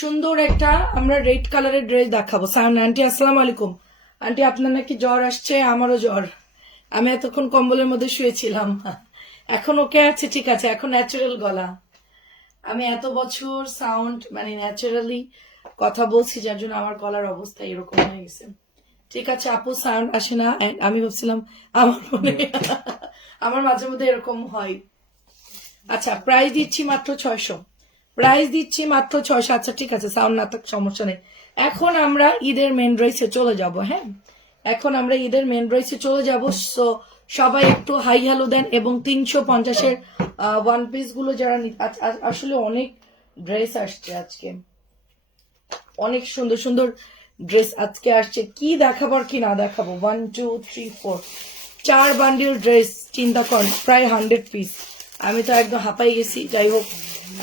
সুন্দর একটা আমরা রেড কালারের ড্রেস দেখাবো। সায়ন আন্টি আসসালামু আলাইকুম। আন্টি আপনার নাকি জ্বর আসছে, আমারও জ্বর। আমি এতক্ষণ কম্বলের মধ্যে শুয়েছিলাম, এখন ওকে আছে, ঠিক আছে, এখন ন্যাচারাল গলা। আমি এত বছর সাউন্ড মানে ন্যাচারালি কথা বলছি, যার জন্য আমার গলার অবস্থা এরকম হয়ে গেছে। ঠিক আছে আপু, সাউন্ড আসে না। আমি ভাবছিলাম আমার মনে আমার মাঝে মধ্যে এরকম হয়। আচ্ছা, প্রাইস দিচ্ছি মাত্র 600। প্রাইস দিচ্ছি মাত্র 600। আচ্ছা ঠিক আছে, সাউন্ড না থাক সমস্যা নেই। এখন আমরা ঈদের মেন ড্রেসে চলে যাব। হ্যাঁ, এখন আমরা ঈদের মেন ড্রেসে চলে যাব। সো সবাই একটু হাই হ্যালো দেন, এবং 350-এর ওয়ান পিস গুলো যারা আসলে অনেক ড্রেস আসছে আজকে, অনেক সুন্দর সুন্দর ড্রেস আজকে আসছে। কি দেখাবার কি না দেখাবো। 1 2 3 4 4 বান্ডিল ড্রেস, চিন্তা কর, প্রায় 100 পিস। আমি তো একদম হাঁপাই গেছি। যাই হোক,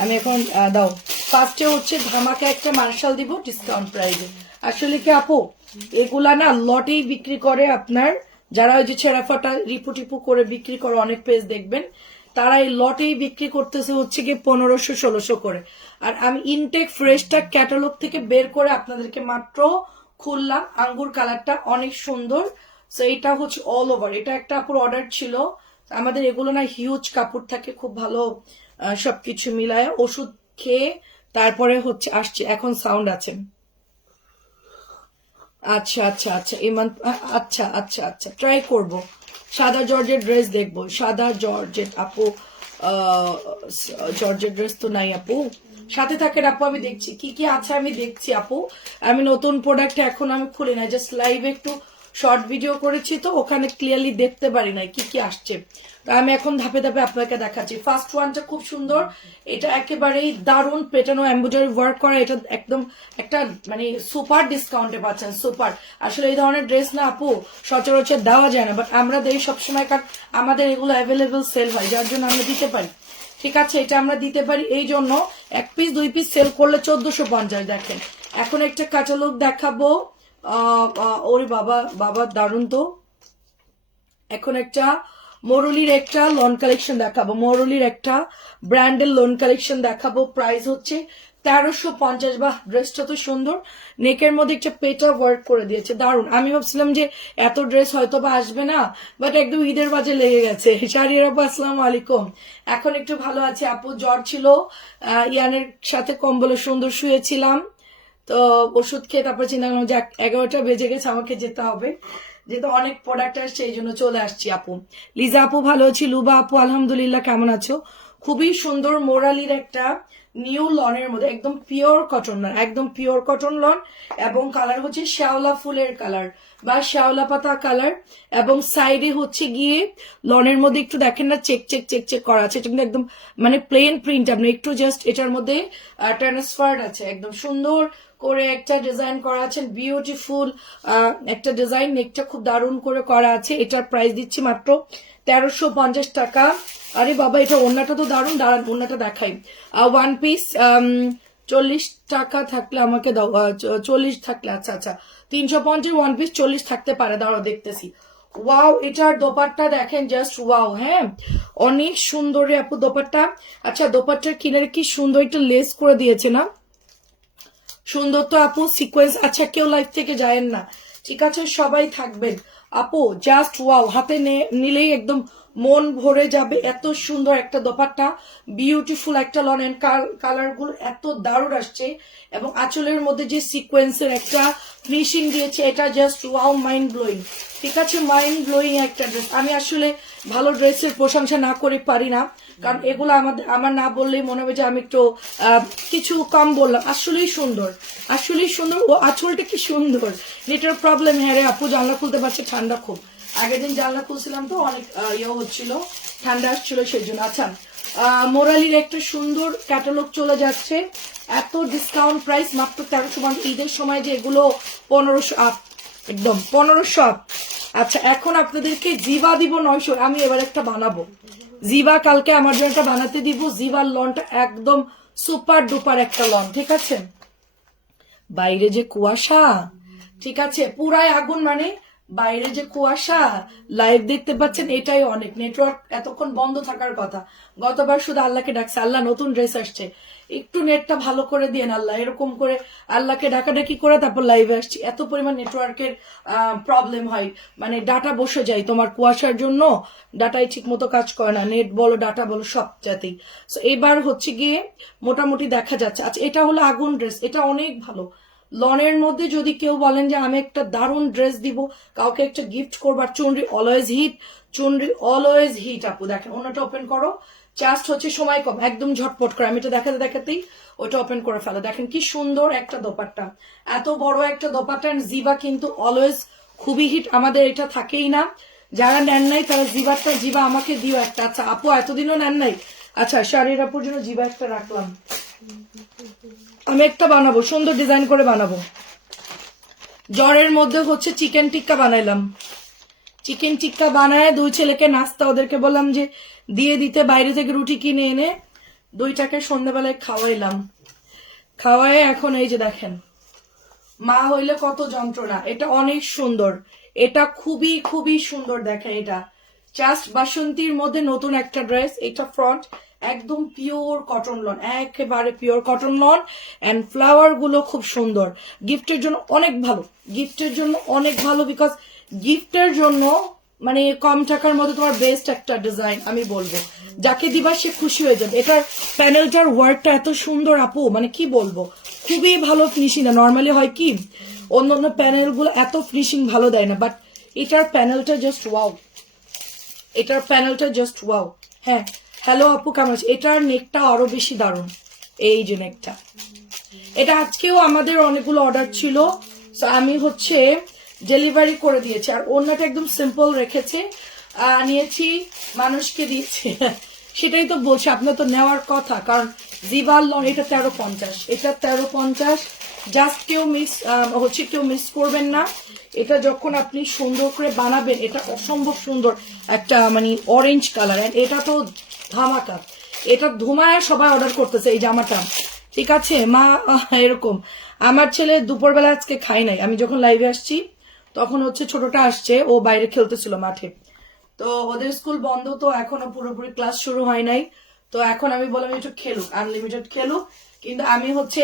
আমি এখন দাও ফার্স্টে হচ্ছে ধামাকা একটা মার্শাল দিব ডিসকাউন্ট প্রাইসে। আসলে কি আপু, এগুলা না লটেই বিক্রি করে আপনার, যারা ওই যে ছেঁড়াফাটা রিপু টিপু করে বিক্রি করে অনেক পেজ দেখবেন, তারা এই লটেই বিক্রি করতেছে হচ্ছে গিয়ে 1500-1600 করে। আর আমি ইনটেক ফ্রেশটা ক্যাটালগ থেকে বের করে আপনাদেরকে মাত্র খুললাম। আঙ্গুর কালারটা অনেক সুন্দর। সো এটা হচ্ছে অল ওভার। এটা একটা আপুর অর্ডার ছিল। আমাদের এগুলো না হিউজ কাপড় থাকে, খুব ভালো সবকিছু মিলায় ওষুধ খেয়ে তারপরে হচ্ছে আসছে। এখন সাউন্ড আছে। আচ্ছা আচ্ছা আচ্ছা, ইমান, আচ্ছা আচ্ছা আচ্ছা, ট্রাই করব। সাদা জর্জের ড্রেস দেখবো। সাদা জর্জেট আপু, জর্জের ড্রেস তো নাই আপু। সাথে থাকেন আপু, আমি দেখছি কি কি আছে, আমি দেখছি আপু। আমি নতুন প্রোডাক্ট এখন আমি খুলি না, জাস্ট লাইভে একটু শর্ট ভিডিও করেছি, তো ওখানে ক্লিয়ারলি দেখতে পারি না কি কি আসছে। আমি এখন ধাপে ধাপে আপনাকে দেখাচ্ছি। ফার্স্ট ওয়ানটা খুব সুন্দর। এটা একেবারেই দারুণ পেটানো এমব্রয়ডারি ওয়ার্ক করা। এটা একদম একটা মানে সুপার ডিসকাউন্টে পাচ্ছেন, সুপার। আসলে এই ধরনের ড্রেস না আপু সচরাচর দেওয়া যায় না, বাট আমরা দেই সবসময়, কারণ আমাদের এগুলো অ্যাভেলেবেল সেল হয়, যার জন্য আমরা দিতে পারি। ঠিক আছে, এটা আমরা দিতে পারি এই জন্য। 1 পিস 2 পিস সেল করলে 1450। দেখেন, এখন একটা ক্যাটালগ দেখাবো। ওরে বাবা বাবা, দারুণ তো। এখন একটা মোরলির একটা লন কালেকশন দেখাবো। মোরলির একটা ব্র্যান্ডের লোন কালেকশন দেখাবো। প্রাইস হচ্ছে 1350। বাহ, ড্রেসটা তো সুন্দর। নেকের মধ্যে একটা পেটা ওয়ার্ক করে দিয়েছে, দারুণ। আমি ভাবছিলাম যে এত ড্রেস হয়তো বা আসবে না, বাট একদম ঈদের বাজে লেগে গেছে। শাহরিয়ার আপু আসসালামু আলাইকুম। এখন একটু ভালো আছে আপু, জ্বর ছিল, ইয়ানের সাথে কম্বলে সুন্দর শুয়েছিলাম, তো ওষুধ খেয়ে তারপর চিন্তা করলাম যে 11টা বেজে গেছে, আমাকে যেতে হবে, যেহেতু অনেক প্রোডাক্ট আসছে এই জন্য চলে আসছি আপু। লিজা আপু ভালো আছি। লুবা আপু আলহামদুলিল্লাহ, কেমন আছো? খুবই সুন্দর মোরালির একটা নিউ লনের মধ্যে, একদম পিওর কটন লন, একদম পিওর কটন লন, এবং কালার হচ্ছে শ্যাওলা ফুলের কালার বা শ্যাওলা পাতা কালার, এবং সাইডে হচ্ছে গিয়ে লনের মধ্যে একটু দেখেন না চেক চেক চেক চেক করা আছে। এটা কিন্তু একদম মানে প্লেন প্রিন্ট, আপনি একটু জাস্ট এটার মধ্যে ট্রান্সফার্ড আছে, একদম সুন্দর করে একটা ডিজাইন করা আছে, বিউটিফুল একটা ডিজাইন। নেকটা খুব দারুণ করে করা আছে। এটার প্রাইস দিচ্ছি মাত্র 1350 টাকা। আরে বাবা, এটা ওন্নাটা তো দারুণ, দাঁড়ান ওন্নাটা দেখাই। ওয়ান পিস 40 টাকা থাকলে আমাকে দাও, 40 থাকলে, আচ্ছা আচ্ছা, 350 ওয়ান পিস 40 থাকতে পারে, দাঁড়াও দেখতেছি। ওয়াও, এটার দোপাট্টা দেখেন, জাস্ট ওয়াও। হ্যাঁ, অনেক সুন্দর রে আপু দোপাট্টা। আচ্ছা, দোপাট্টার কিনারে কি সুন্দর একটা লেস করে দিয়েছে না, সুন্দর তো আপু, সিকোয়েন্স। আচ্ছা, কেউ লাইফ থেকে যায়েন না, ঠিক আছে, সবাই থাকবেন আপু, জাস্ট ওয়াও। হাতে নিলেই একদম মন ভরে যাবে, এত সুন্দর একটা দোপাট্টা, বিউটিফুল একটা লন, এন্ড কালার গুলো এত দারুণ আসছে, এবং আঁচলের মধ্যে যে সিকোয়েন্সের একটা ফিনিশিং দিয়েছে, এটা জাস্ট ওয়াও, মাইন্ড ব্লোয়িং। ঠিক আছে, মাইন্ড ব্লোয়িং একটা ড্রেস। আমি আসলে ভালো ড্রেসের প্রশংসা না করে পারি না, কারণ এগুলো আমার না বললেই মনে হবে যে আমি একটু কিছু কম বললাম। আসলেই সুন্দর, আসলেই সুন্দর। ও আঁচলটা কি সুন্দর। নেটের প্রবলেম, হ্যাঁ রে আপু, জানলা খুলতে পারছে, ঠান্ডা খুব। আগের দিন জানলা খুলছিলাম তো অনেক ইয়ে হচ্ছিল, ঠান্ডা আসছিল সেই জন্য। আচ্ছা, মোরালির একটা সুন্দর ক্যাটালগ চলে যাচ্ছে, এত ডিসকাউন্ট প্রাইস, মাত্র 1350। ঈদের সময় যে এগুলো 1500 আপ, একদম 1500 আপ। আচ্ছা, এখন আপনাদেরকে জিবা দিব 900। আমি এবার একটা বানাবো জিবা, কালকে আমার জন্য একটা বানাতে দিব। জিবার লনটা একদম সুপার ডুপার একটা লন, ঠিক আছে। বাইরে যে কুয়াশা, ঠিক আছে, পুরাই আগুন, মানে বাইরে যে কুয়াশা, লাইভ দেখতে পাচ্ছেন, এটাই অনেক। নেটওয়ার্ক এতক্ষণ বন্ধ থাকার কথা। গতবার শুধু আল্লাহকে ডাকছে, আল্লাহ নতুন ড্রেস আসছে, একটু নেটটা ভালো করে দিয়েন আল্লাহ, এরকম করে আল্লাহকে ডাকাডাকি করে তারপর লাইভে আসছি। এত পরিমাণ নেটওয়ার্কের প্রবলেম হয়, মানে ডাটা বসে যায় তোমার কুয়াশার জন্য, ডাটাই ঠিক মতো কাজ করে না, নেট বলো ডাটা বলো সব জাতেই। তো এবার হচ্ছে গিয়ে মোটামুটি দেখা যাচ্ছে। আচ্ছা, এটা হলো আগুন ড্রেস, এটা অনেক ভালো। লনের মধ্যে যদি কেউ বলেন যে আমি একটা দারুণ ড্রেস দিব, কাউকে একটা গিফট করবার, চুনরি অলওয়েজ হিট, চুনরি অলওয়েজ হিট আপু। দেখেন অন্যটা ওপেন করো, জাস্ট হচ্ছে সময় কম, একদম ঝটপট করে আমি এটা দেখাতে দেখাতেই ওটা ওপেন করে ফেলো। দেখেন কি সুন্দর একটা দোপাট্টা, এত বড় একটা দোপাট্টা। জিবা কিন্তু অলওয়েজ খুবই হিট, আমাদের এটা থাকেই না। যারা নেন নাই তারা জিবা আমাকে দিও একটা। আচ্ছা আপু এতদিনও নেন নাই, আচ্ছা শাড়ির আপুর জন্য জিবা একটা রাখলাম, আমি একটা বানাবো, সুন্দর ডিজাইন করে বানাবো। জ্বরের মধ্যে হচ্ছে চিকেন টিক্কা বানাইলাম, চিকেন টিক্কা বানায় দুই ছেলেকে নাস্তা, ওদেরকে বললাম যে দিয়ে দিতে, বাইরে থেকে রুটি কিনে এনে দুইটাকে সন্ধ্যাবেলায় খাওয়াইলাম। খাওয়ায় এখন এই যে দেখেন, মা হইলে কত যন্ত্রণা। এটা অনেক সুন্দর, এটা খুবই খুবই সুন্দর। দেখেন এটা জাস্ট বাসন্তীর মধ্যে নতুন একটা ড্রেস। এটা ফ্রন্ট একদম পিওর কটন লন, একেবারে pure cotton lawn, and flower গুলো খুব সুন্দর। গিফটের জন্য অনেক ভালো, গিফটের জন্য অনেক ভালো, বিকজ গিফটের জন্য মানে কম টাকার মধ্যে তোমার বেস্ট একটা ডিজাইন আমি বলবো, যাকে দিবা সে খুশি হয়ে যাবে। এটার প্যানেলটার ওয়ার্কটা এত সুন্দর আপু, মানে কি বলবো, খুবই ভালো ফিনিশিং। নর্মালি হয় কি অন্য অন্য প্যানেল গুলো এত ফিনিশিং ভালো দেয় না, বাট এটার প্যানেলটা জাস্ট ওয়াও, এটার প্যানেলটা জাস্ট ওয়াও। হ্যাঁ হ্যালো আপু কেমন আছে? এটার নেকটা আরো বেশি দারুণ, এই যে নেকটা, এটা আজকেও আমাদের অনেকগুলো অর্ডার ছিল, তো আমি হচ্ছে ডেলিভারি করে দিয়েছি। আর ওনাটা একদম সিম্পল রেখেছে, নিয়েছি মানুষকে দিয়েছি। সেটাই তো বলছি, আপনার তো নেওয়ার কথা, কারণ জিবাল লন এটা 1350, এটা 1350, জাস্ট কেউ মিস করবেন না। এটা যখন আপনি সুন্দর করে বানাবেন, এটা অসম্ভব সুন্দর একটা মানে অরেঞ্জ কালার, এটা তো ধামাকা, এটা ধুমায় সবাই অর্ডার করতেছে এই জামাটা। ঠিক আছে মা, এরকম। আমার ছেলে দুপুরবেলা আজকে খাই নাই, আমি যখন লাইভে আসছি তখন হচ্ছে ছোটটা আসছে, ও বাইরে খেলতেছিল মাঠে, তো ওদের স্কুল বন্ধ, তো এখনো পুরোপুরি ক্লাস শুরু হয় নাই। তো এখন আমি বললাম একটু খেলুক, আনলিমিটেড খেলুক, কিন্তু আমি হচ্ছে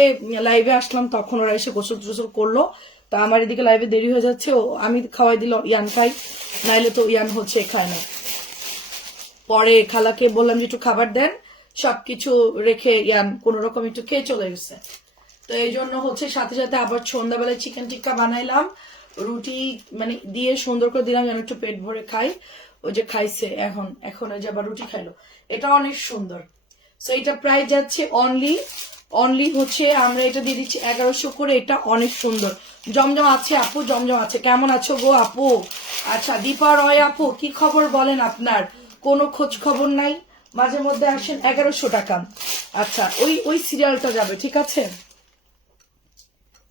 লাইভে আসলাম তখন ওরা এসে গোসল টোসল করলো, তো আমার এদিকে লাইভে দেরি হয়ে যাচ্ছে। ও আমি খাওয়াই দিল, ইয়ান খাই, নাইলে তো ইয়ান হচ্ছে খায় না। পরে খালাকে বললাম যে একটু খাবার দেন, সবকিছু রেখে ইয়ান কোন রকম একটু খেয়ে চলে গেছে। তো এই জন্য হচ্ছে সাথে সাথে আবার সন্ধ্যাবেলায় চিকেন টিক্কা বানাইলাম, রুটি মানে দিয়ে সুন্দর করে দিলাম যেন একটু পেট ভরে খাই। ওই যে খাইছে, এখন ওই যে আবার রুটি খাইলো, এটা অনেক সুন্দর। তো এটা প্রাইস যাচ্ছে অনলি হচ্ছে আমরা এটা দিয়ে দিচ্ছি 1100 করে। এটা অনেক সুন্দর। জমজম আছে আপু, জমজম আছে, কেমন আছো গো আপু? আচ্ছা দীপা রয় আপু কি খবর বলেন, আপনার কোনো খোঁজ খবর নাই, মাঝে মধ্যে আসেন। 1100 টাকা। আচ্ছা ওই সিরিয়ালটা যাবে, ঠিক আছে,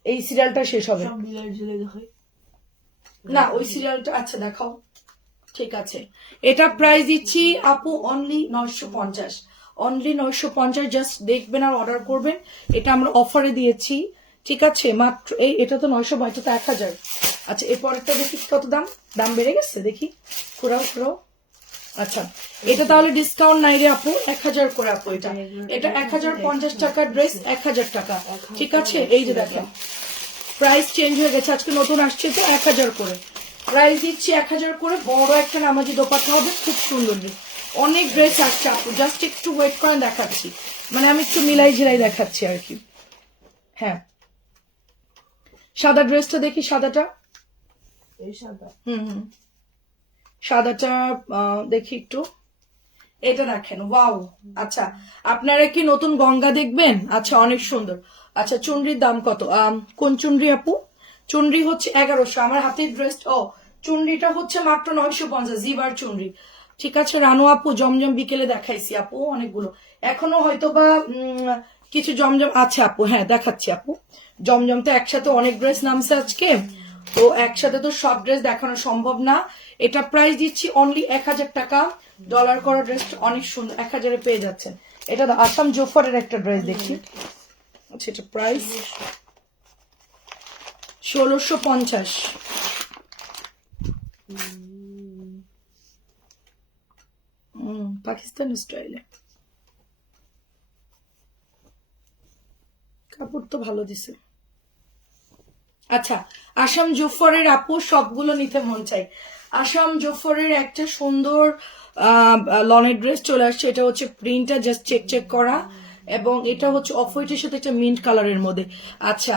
এই সিরিয়ালটা শেষ হবে না, ওই সিরিয়ালটা আচ্ছা দেখাও, ঠিক আছে। এটা প্রাইস দিচ্ছি আপু অনলি 950, অনলি 950, জাস্ট দেখবেন আর অর্ডার করবেন। এটা আমরা অফারে দিয়েছি, ঠিক আছে, মাত্র এটা তো 900, এটা তো 1000। আচ্ছা এর পরেরটা দেখি কত দাম বেড়ে গেছে, দেখি ঘুরাও। আচ্ছা এটা তাহলে ডিসকাউন্ট নাই রে আপু, 1000 করে আপু। এটা 1050 টাকার ড্রেস, 1000 টাকা, ঠিক আছে। এই যে দেখেন প্রাইস চেঞ্জ হয়ে গেছে, আজকে নতুন আসছে তো 1000 করে প্রাইস দিচ্ছি, 1000 করে। বড় একটা নামাজি দোপাট্টা হবে, খুব সুন্দর। অনেক ড্রেস আসছে আপু, জাস্ট একটু ওয়েট করে দেখাচ্ছি, মানে আমি একটু মিলাই ঝিলাই দেখাচ্ছি আর কি। হ্যাঁ সাদা ড্রেসটা দেখি, সাদাটা, সাদাটা দেখি একটু, এটা দেখেন ওয়াও। আচ্ছা আপনারা কি নতুন গঙ্গা দেখবেন? আচ্ছা অনেক সুন্দর। আচ্ছা চুনরির দাম কত? কোন চুনরি আপু? চুনরি হচ্ছে 1100, আমার হাতের ড্রেস, চুনরিটা হচ্ছে মাত্র 950, জিবার চুনরি, ঠিক আছে। রানু আপু জমজম বিকেলে দেখাইছি আপু অনেকগুলো, এখনো হয়তো বা কিছু জমজম আছে আপু, হ্যাঁ দেখাচ্ছি আপু। জমজম তো একসাথে অনেক ড্রেস নামছে আজকে, তো একসাথে তো সব ড্রেস দেখানো সম্ভব না। এটা প্রাইস দিচ্ছি অনলি 1000 টাকা, ডলার করা ড্রেস অনেক সুন্দর, 1000-এ পেয়ে যাচ্ছেন। এটা আসাম জোফারের একটা ড্রেস দেখি, আচ্ছা এটা প্রাইস 1650, পাকিস্তানি স্টাইলে কাপড় তো ভালো দিছে। আচ্ছা, আসাম জোফরের আপু সবগুলো নিতে মন চাই। আসাম জোফরের একটা সুন্দর লনের ড্রেস চলে আসছে, এটা হচ্ছে প্রিন্টটা জাস্ট চেক চেক করা, এবং এটা হচ্ছে অফ হোয়াইটের সাথে একটা মিন্ট কালারের মধ্যে। আচ্ছা,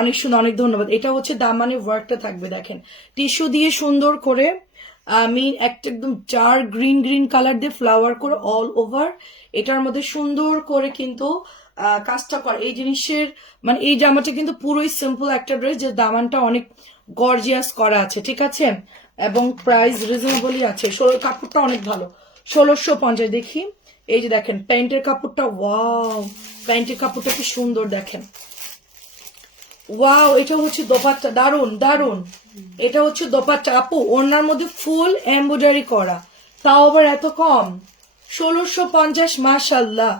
অনেক সুন্দর, অনেক ধন্যবাদ। এটা হচ্ছে দামানে ওয়ার্কটা থাকবে, দেখেন টিস্যু দিয়ে সুন্দর করে আমি একটা একদম ডার্ক গ্রিন গ্রিন কালার দিয়ে ফ্লাওয়ার করে অল ওভার এটার মধ্যে সুন্দর করে কিন্তু কাজটা করে। এই জিনিসের মানে এই জামাটা কিন্তু পুরোই সিম্পল একটা ড্রেস, যে দামানটা অনেক গর্জিয়াস করা আছে, ঠিক আছে, এবং প্রাইস রিজনেবলই আছে। কাপড়টা অনেক ভালো, 1650। দেখি এই যে দেখেন প্যান্টের কাপড়টা, ওয়াও প্যান্টের কাপড়টা কি সুন্দর দেখেন, ওয়াও। এটা হচ্ছে দোপাট্টা, দারুন দারুন। এটা হচ্ছে দোপাট্টা আপু, ওনার মধ্যে ফুল এমব্রয়ডারি করা, তাও আবার এত কম, 1650। মাশাল্লাহ,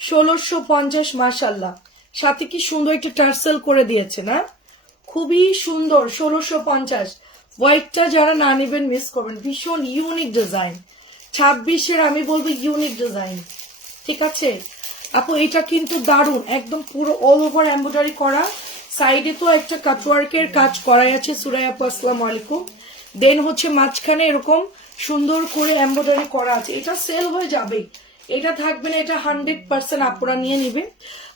1650 মাশাল্লাহ। সাথে কি সুন্দর একটা টার্সেল করে দিয়েছে না, খুবই সুন্দর। 1650। হোয়াইটটা যারা না নেবেন মিস করবেন, ভীষণ ইউনিক ডিজাইন। 26-এর আমি বলবো ইউনিক ডিজাইন, ঠিক আছে আপু। এটা কিন্তু দারুন, একদম পুরো অল ওভার এমব্রয়ডারি করা, সাইডে তো একটা কাটওয়ার্কের কাজ করাই আছে। সুরাই আপু আসসালামু আলাইকুম। দেন হচ্ছে মাঝখানে এরকম সুন্দর করে এমব্রয়ডারি করা আছে। এটা সেল হয়ে যাবে, এটা থাকবে না, এটা 100% আপুরা নিয়ে নিবে।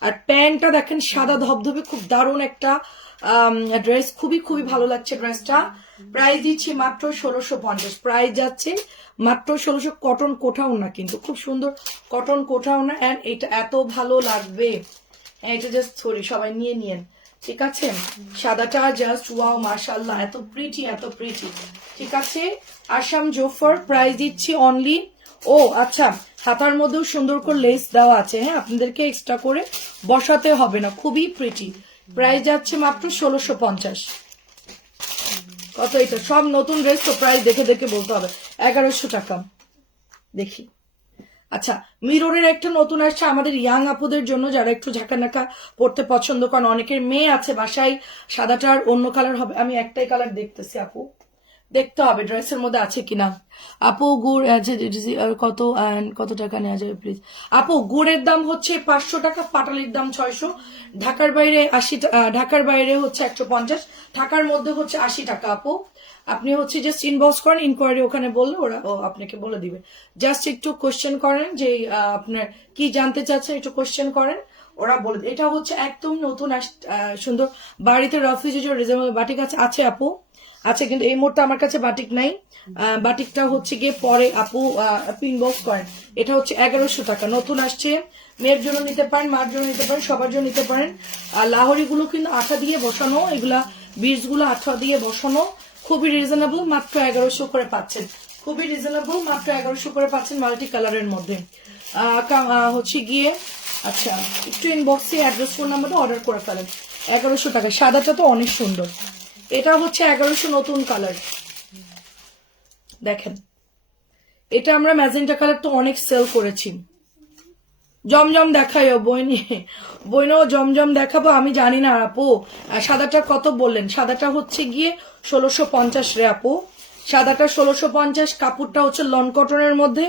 আর প্যান্টটা দেখেন সাদা ধবধবে, খুব দারুণ একটা ড্রেস, খুবই খুবই ভালো লাগছে ড্রেসটা। প্রাইস দিচ্ছি মাত্র 1650, প্রাইস যাচ্ছে মাত্র 1600। কটন কোঠাও না কিন্তু, খুব সুন্দর কটন কোঠাও না, এন্ড এটা এত ভালো লাগবে, এটা জাস্ট সরি সবাই নিয়ে নিয়েন, ঠিক আছে। সাদাটা জাস্ট ওয়াও মাশাআল্লাহ, এত প্রিটি এত প্রিটি, ঠিক আছে। আসাম জোফর প্রাইস দিচ্ছি অনলি, ও আচ্ছা হাতার মধ্যেও সুন্দর করে লেস দেওয়া আছে, হ্যাঁ আপনাদেরকে এক্সট্রা করে বসাতে হবে না, খুবই প্রিটি। প্রাইস যাচ্ছে মাত্র 1650। কত এটা, সব নতুন ড্রেস তো প্রাইস দেখে দেখে বলতে হবে। 1100 টাকা। দেখি, আচ্ছা মিররের একটা নতুন আসছে আমাদের ইয়াং আপুদের জন্য, যারা একটু ঝাঁকানাকা পড়তে পছন্দ করেন। অনেকের মেয়ে আছে বাসায়, সাদাটার অন্য কালার হবে, আমি একটাই কালার দেখতেছি আপু, দেখতে হবে ড্রেসের মধ্যে আছে কিনা। আপু গুড় কত কত টাকা নেওয়া যাবে প্লিজ। আপু গুড়ের দাম হচ্ছে 500 টাকা, পাটালির দাম 600, ঢাকার বাইরে 80, ঢাকার বাইরে হচ্ছে 150, ঢাকার মধ্যে হচ্ছে 80 টাকা আপু। আপনি হচ্ছে জাস্ট ইনবক্স করেন, ইনকোয়ারি ওখানে বললে ওরা আপনাকে বলে দিবে। জাস্ট একটু কোশ্চেন করেন যে আপনার কি জানতে চাচ্ছেন, একটু কোশ্চেন করেন, ওরা বলে। এটা হচ্ছে একদম নতুন সুন্দর, বাড়িতে রফিজ রিজনেবল বাটিক আছে আপু, আচ্ছা, কিন্তু এই মুহূর্তে আমার কাছে বাটিক নাই। বাটিকটা হচ্ছে গিয়ে পরে আপু ইনবক্স করেন। এটা হচ্ছে 1100 টাকা, নতুন আসছে, মেয়ের জন্য নিতে পারেন, মার জন্য নিতে পারেন, সবার জন্য নিতে পারেন। আর লাহোরি গুলো কিন্তু আঠা দিয়ে বসানো, এগুলা বিটস গুলো আঠা দিয়ে বসানো, খুবই রিজনেবল, মাত্র 1100 করে পাচ্ছেন, খুবই রিজনেবল, মাত্র 1100 করে পাচ্ছেন মাল্টি কালারের মধ্যে। হচ্ছে গিয়ে আচ্ছা একটু ইনবক্সে অ্যাড্রেস ফোন নাম্বারটা অর্ডার করে ফেলেন। 1100 টাকা, সাদাটা তো অনেক সুন্দর। এটা হচ্ছে 1100 নতুন কালার, দেখেন এটা আমরা ম্যাজেন্টা কালার তো অনেক সেল করেছি। জমজম দেখাইও বইনও জমজম দেখাবো, আমি জানি না আপু সাদাটা কত বললেন। সাদাটা হচ্ছে গিয়ে 1650 রে আপু, সাদাটা 1650। কাপড়টা হচ্ছে লন কটনের মধ্যে,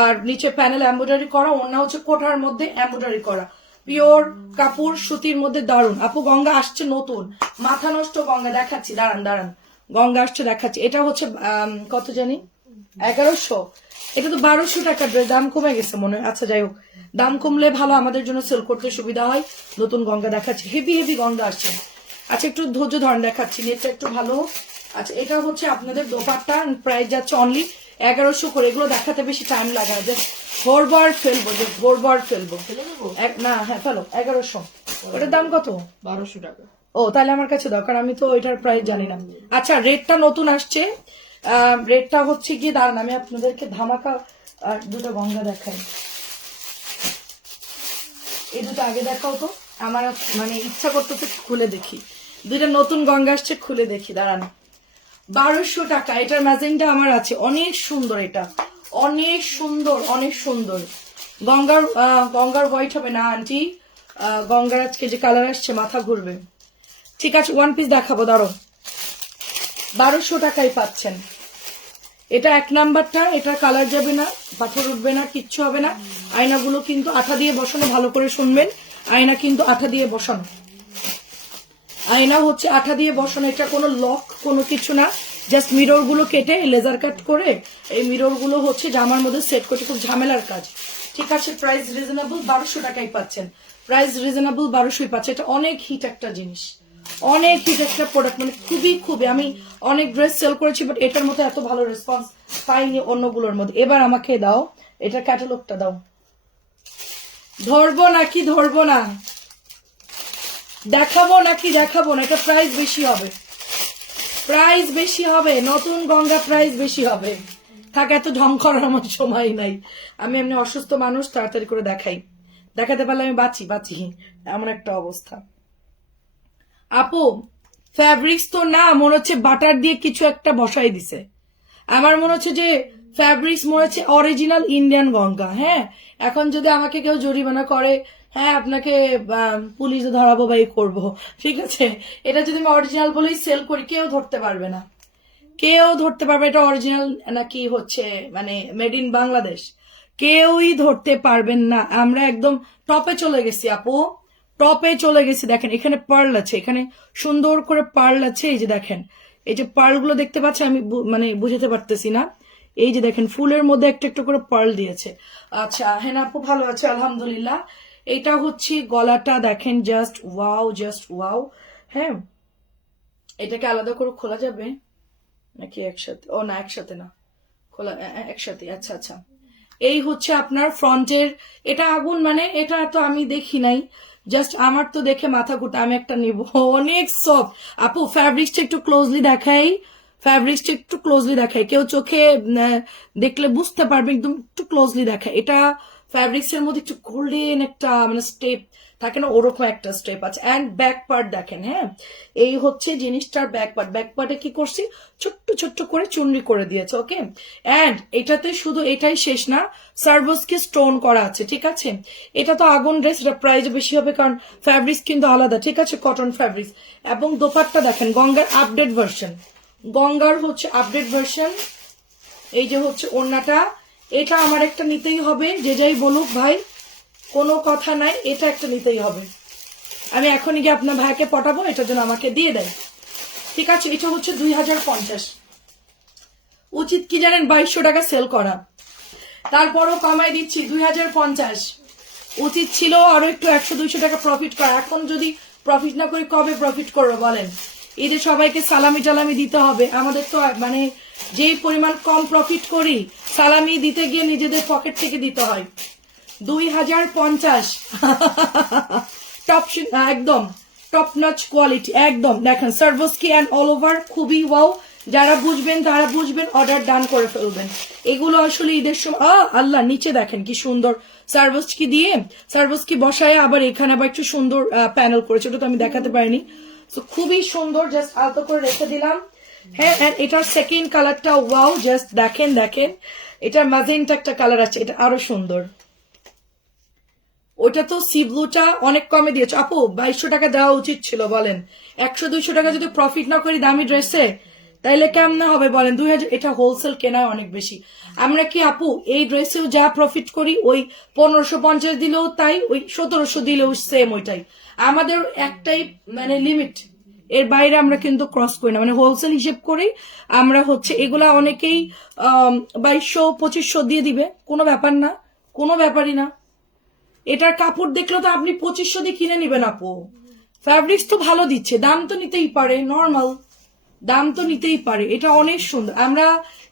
আর নিচে প্যানেল এমব্রয়ডারি করা, অন্য হচ্ছে কোঠার মধ্যে এমব্রয়ডারি করা, পিওর কাপড় সুতির মধ্যে, দারুন। আপু গঙ্গা আসছে নতুন, মাথা নষ্ট গঙ্গা দেখাচ্ছি, দাঁড়ান দাঁড়ান, গঙ্গা আসছে দেখাচ্ছি। এটা হচ্ছে কত জানি 1100, এটা তো 1200 টাকা ড্রেস, দাম কমে গেছে মনে হয়। আচ্ছা যাই হোক, দাম কমলে ভালো, আমাদের জন্য সেল করতে সুবিধা হয়। নতুন গঙ্গা দেখাচ্ছি, হেভি হেভি গঙ্গা আসছে। আচ্ছা একটু ধৈর্য ধরেন, দেখাচ্ছি, নেটটা একটু ভালো। আচ্ছা এটা হচ্ছে আপনাদের দোপাট্টা, প্রাইস যাচ্ছে অনলি 1100 করে। এগুলো দেখাতে বেশি টাইম লাগে না, জাস্ট ভোরবার ফেলবো, জাস্ট ভোরবার ফেলবো না, হ্যাঁ ফেলো 1100। ওটার দাম কত? 1200 টাকা। ও তাহলে আমার কাছে দাও, কারণ আমি তো ওইটার প্রাইস জানি না। আচ্ছা রেটটা নতুন আসছে, রেটটা হচ্ছে গিয়ে, দাঁড়ান আমি আপনাদেরকে ধামাকা দুটো গঙ্গা দেখাই। এই দুটো আগে দেখাও তো, আমার মানে ইচ্ছা করতেছে খুলে দেখি। দুইটা নতুন গঙ্গা আসছে, খুলে দেখি, দাঁড়ান। 1200 টাকা, এটার ম্যাজিংটা আমার আছে, অনেক সুন্দর, এটা অনেক সুন্দর, অনেক সুন্দর। গঙ্গার হোয়াইট হবে না আন্টি, গঙ্গার আজকে যে কালার আসছে মাথা ঘুরবে। ঠিক আছে ওয়ান পিস দেখাবো, দাঁড়ো 1200 টাকায় পাচ্ছেন। এটা 1 নাম্বারটা, এটা কালার যাবে না, পাথর উঠবে না, কিচ্ছু হবে না। আয়নাগুলো কিন্তু আঠা দিয়ে বসানো, ভালো করে শুনবেন, আয়না কিন্তু আঠা দিয়ে বসানো, আয়না হচ্ছে আঠা দিয়ে বসানো। এটা কোনো লক কোনো কিছু না, জাস্ট মিরর গুলো কেটে লেজার কাট করে এই মিরর গুলো হচ্ছে জামার মধ্যে সেট করতে, খুব ঝামেলার কাজ। ঠিক আছে, প্রাইস রিজনেবল, 1200 টাকায় পাচ্ছেন। প্রাইস রিজনেবল, 1200 পাচ্ছে। এটা অনেক হিট একটা জিনিস, অনেক হিট একটা প্রোডাক্ট, মানে খুবই আমি অনেক ড্রেস সেল করেছি, বাট এটার মতো এত ভালো রেসপন্স পাইনি অন্যগুলোর মধ্যে। এবার আমাকে দাও এটা ক্যাটালগটা দাও। ধরবো নাকি ধরবো না, দেখাবো নাকি দেখাবো না? এটা প্রাইস বেশি হবে, প্রাইস বেশি হবে, নতুন গঙ্গা প্রাইস বেশি হবে। থাক, এত ঢং করার আমার সময় নাই, আমি এমনি অসুস্থ মানুষ, তাড়াতাড়ি করে দেখাই, দেখাতে পারলে আমি বাঁচি, এমন একটা অবস্থা। আপু ফ্যাব্রিক্স তো না, মনে হচ্ছে বাটার দিয়ে কিছু একটা বসাই দিছে। আমার মনে হচ্ছে যে ফ্যাব্রিক্স মনে হচ্ছে অরিজিনাল ইন্ডিয়ান গঙ্গা। হ্যাঁ, এখন যদি আমাকে কেউ জরিমানা করে, হ্যাঁ আপনাকে পুলিশে ধরাবো বা করবো, ঠিক আছে। এটা যদি আমি অরিজিনাল বলেই সেল করি, কেউ ধরতে পারবে না, কেউ ধরতে পারবে এটা অরিজিনাল নাকি হচ্ছে মানে মেড ইন বাংলাদেশ, কেউই ধরতে পারবেন না। আমরা একদম টপে চলে গেছি আপু, টপে চলে গেছি। দেখেন এখানে পার্ল আছে, এখানে সুন্দর করে পার্ল আছে, এই যে দেখেন, এই যে পার্ল গুলো দেখতে পাচ্ছি, আমি মানে বুঝাতে পারতেছি না। এই যে দেখেন ফুলের মধ্যে একটা একটা করে পার্ল দিয়েছে। আচ্ছা হ্যাঁ আপু, ভালো আছে আলহামদুলিল্লাহ। এটা হচ্ছে গলাটা, দেখেন জাস্ট ওয়াও। হ্যাঁ, এটাকে আলাদা করে খোলা যাবে নাকি একসাথে? ও না, একসাথে না, খোলা একসাথে। আচ্ছা, এই হচ্ছে আপনার ফ্রন্টের, এটা আগুন, মানে এটা তো আমি দেখি নাই, জাস্ট আমার তো দেখে মাথা ঘুরতে, আমি একটা নিব, অনেক সফট। আপু ফ্যাব্রিক্সটা একটু ক্লোজলি দেখাই, কেউ চোখে দেখলে বুঝতে পারবে, একদম একটু ক্লোজলি দেখাই। এটা ফ্যাব্রিক্স এর মধ্যে একটু গোল্ডেন একটা মানে স্টেপ থাকে না, ওরকম একটা স্টেপ আছে। অ্যান্ড ব্যাক পার্ট দেখেন, হ্যাঁ এই হচ্ছে জিনিসটার ব্যাক পার্টে কি করছি, ছোট্ট করে চুনরি করে দিয়েছে। ওকে, অ্যান্ড এটাতে শুধু এটাই শেষ না, সার্ভোসকে স্টোন করা আছে, ঠিক আছে। এটা তো আগুন ড্রেস, এটা প্রাইস বেশি হবে কারণ ফ্যাব্রিক্স কিন্তু আলাদা, ঠিক আছে, কটন ফ্যাব্রিক্স। এবং দোপাট্টা দেখেন, গঙ্গার আপডেট ভার্সন, এই যে হচ্ছে ওড়নাটা, এটা আমার একটা নিতেই হবে, যে যাই বলুক ভাই, কোনো কথা নাই, এটা একটা নিতেই হবে। আমি এখনই গিয়ে আপনার ভাইকে পটাবো, এটার জন্য আমাকে দিয়ে দেয়, ঠিক আছে। এটা হচ্ছে 2050, উচিত কি জানেন 2200 টাকা সেল করা, তারপরও কমাই দিচ্ছি 2050। উচিত ছিল আরো একটু 100-200 টাকা প্রফিট করা, এখন যদি প্রফিট না করি কবে প্রফিট করবো বলেন? ঈদে সবাইকে সালামি টালামি দিতে হবে, আমাদের তো মানে যেই পরিমাণ কম প্রফিট করি, সালামি দিতে গিয়ে নিজেদের পকেট থেকে দিতে হয়। 2050 টপ, একদম টপ নচ কোয়ালিটি, একদম দেখেন সার্ভোসকি অ্যান্ড অল ওভার, খুবই ওয়াও। যারা বুঝবেন তারা বুঝবেন, অর্ডার ডান করে ফেলবেন। এগুলো আসলে ঈদের সময়, আল্লাহ নিচে দেখেন কি সুন্দর সার্ভোসকি দিয়ে, সার্ভোসকি বসায় আবার এখানে আবার একটু সুন্দর প্যানেল করেছে, ওটা তো আমি দেখাতে পারিনি। তো খুবই সুন্দর, জাস্ট আলতো করে রেখে দিলাম। হ্যাঁ, এটার সেকেন্ড কালারটা ওয়াও, জাস্ট দেখেন এটার ম্যাজেন্টা একটা কালার আছে, এটা আরো সুন্দর। ওটা তো সি ব্লুটা অনেক কমে দিয়েছে আপু, 2200 টাকা দেওয়া উচিত ছিল বলেন। 100-200 টাকা যদি প্রফিট না করি দামি ড্রেসে, তাইলে কেমনে হবে বলেন? 2000, এটা হোলসেল কেনা অনেক বেশি। আমরা কি আপু এই ড্রেসেও যা প্রফিট করি, ওই 1550 দিলেও তাই, ওই 1700 দিলেও সেম, ওইটাই আমাদের একটাই মানে লিমিট, এর বাইরে আমরা কিন্তু ক্রস করি না, মানে হোলসেল হিসেব করি আমরা। হচ্ছে এগুলা অনেকেই 2200-2500 দিয়ে দিবে, কোনো ব্যাপার না, কোনো ব্যাপারই না। এটার কাপড় দেখলে তো আপনি 2500 দিয়ে কিনে নিবেন আপু, ফ্যাব্রিক্স তো ভালো দিচ্ছে, দাম তো নিতেই পারে, নর্মাল দাম তো নিতেই পারে। এটা অনেক সুন্দর, আমরা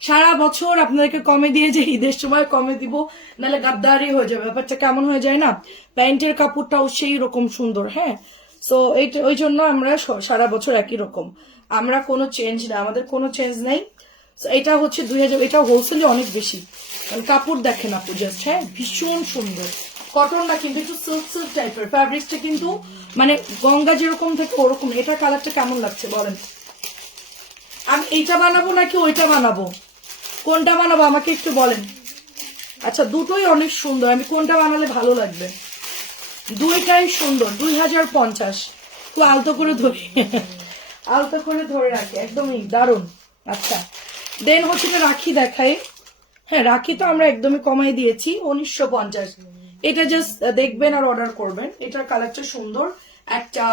সারা বছর আপনাদেরকে কমে দিয়ে যে ঈদের সময় কমে দিব, নাহলে গাদ্দারি হয়ে যাবে, ব্যাপারটা কেমন হয়ে যায় না। প্যান্টের কাপড়টাও সেই রকম সুন্দর, হ্যাঁ। সো এইটা ওই জন্য আমরা সারা বছর একই রকম, আমরা কোনো চেঞ্জ না, আমাদের কোনো চেঞ্জ নাই। এটা হচ্ছে 2000, এটা হোলসেলে অনেক বেশি, কারণ কাপড় দেখেন আপু জাস্ট, হ্যাঁ ভীষণ সুন্দর। কটনটা কিন্তু একটু সিল্ক টাইপের, ফ্যাব্রিক্সটা কিন্তু মানে গঙ্গা যেরকম থেকে ওরকম। এটা কালারটা কেমন লাগছে বলেন? আমি এইটা বানাবো নাকি ওইটা বানাবো, কোনটা বানাবো আমাকে একটু বলেন। আচ্ছা দুটোই অনেক সুন্দর, আমি কোনটা বানালে ভালো লাগবে? দুইটাই সুন্দর। 2050, খুব আলতো করে ধরি। আলতা করে ধরে রাখে, একদমই দারুণ। আচ্ছা দেন হচ্ছে এটা রাখি দেখাই। হ্যাঁ রাখি তো আমরা একদমই কমাই দিয়েছি 1950। এটা জাস্ট দেখবেন আর অর্ডার করবেন। এটার কালারটা সুন্দর, একটা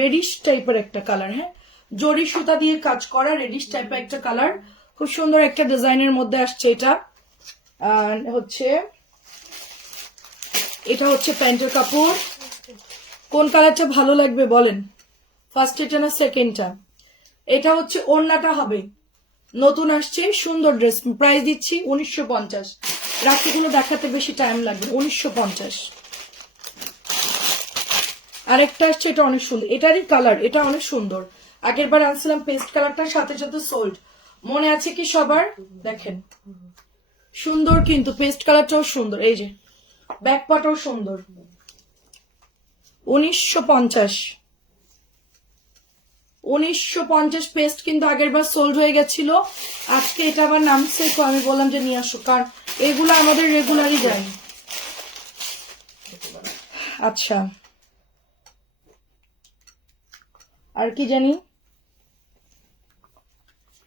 রেডিশ টাইপের একটা কালার। হ্যাঁ জরি সুতা দিয়ে কাজ করা রেডিশ টাইপের একটা কালার, খুব সুন্দর একটা ডিজাইনের মধ্যে আসছে এটা। এটা হচ্ছে প্যান্টের কাপড়। কোন কালারটা ভালো লাগবে বলেন, ফার্স্ট এটা না সেকেন্ডটা? এটা হচ্ছে ওড়নাটা হবে, নতুন আসছে সুন্দর ড্রেস, প্রাইস দিচ্ছি 1950। রাখিগুলো দেখাতে বেশি টাইম লাগবে, 1950। আরেকটা আসছে, এটা অনেক সুন্দর, এটারই কালার, এটা অনেক সুন্দর। আগের বার আনছিলাম পেস্ট কালারটার সাথে সাথে সোল্ড, মনে আছে কি সবার? দেখেন সুন্দর, কিন্তু পেস্ট কালারটাও সুন্দর, এই যে ব্যাক পাটাও সুন্দর। 1950, 1950 পেস্ট কিন্তু আগের বার সোল্ড হয়ে গেছিল, আজকে এটা আবার নামছে, তো আমি বললাম যে নিয়ে আসো, কারণ এগুলো আমাদের রেগুলারই যায়। আচ্ছা আর কি জানি,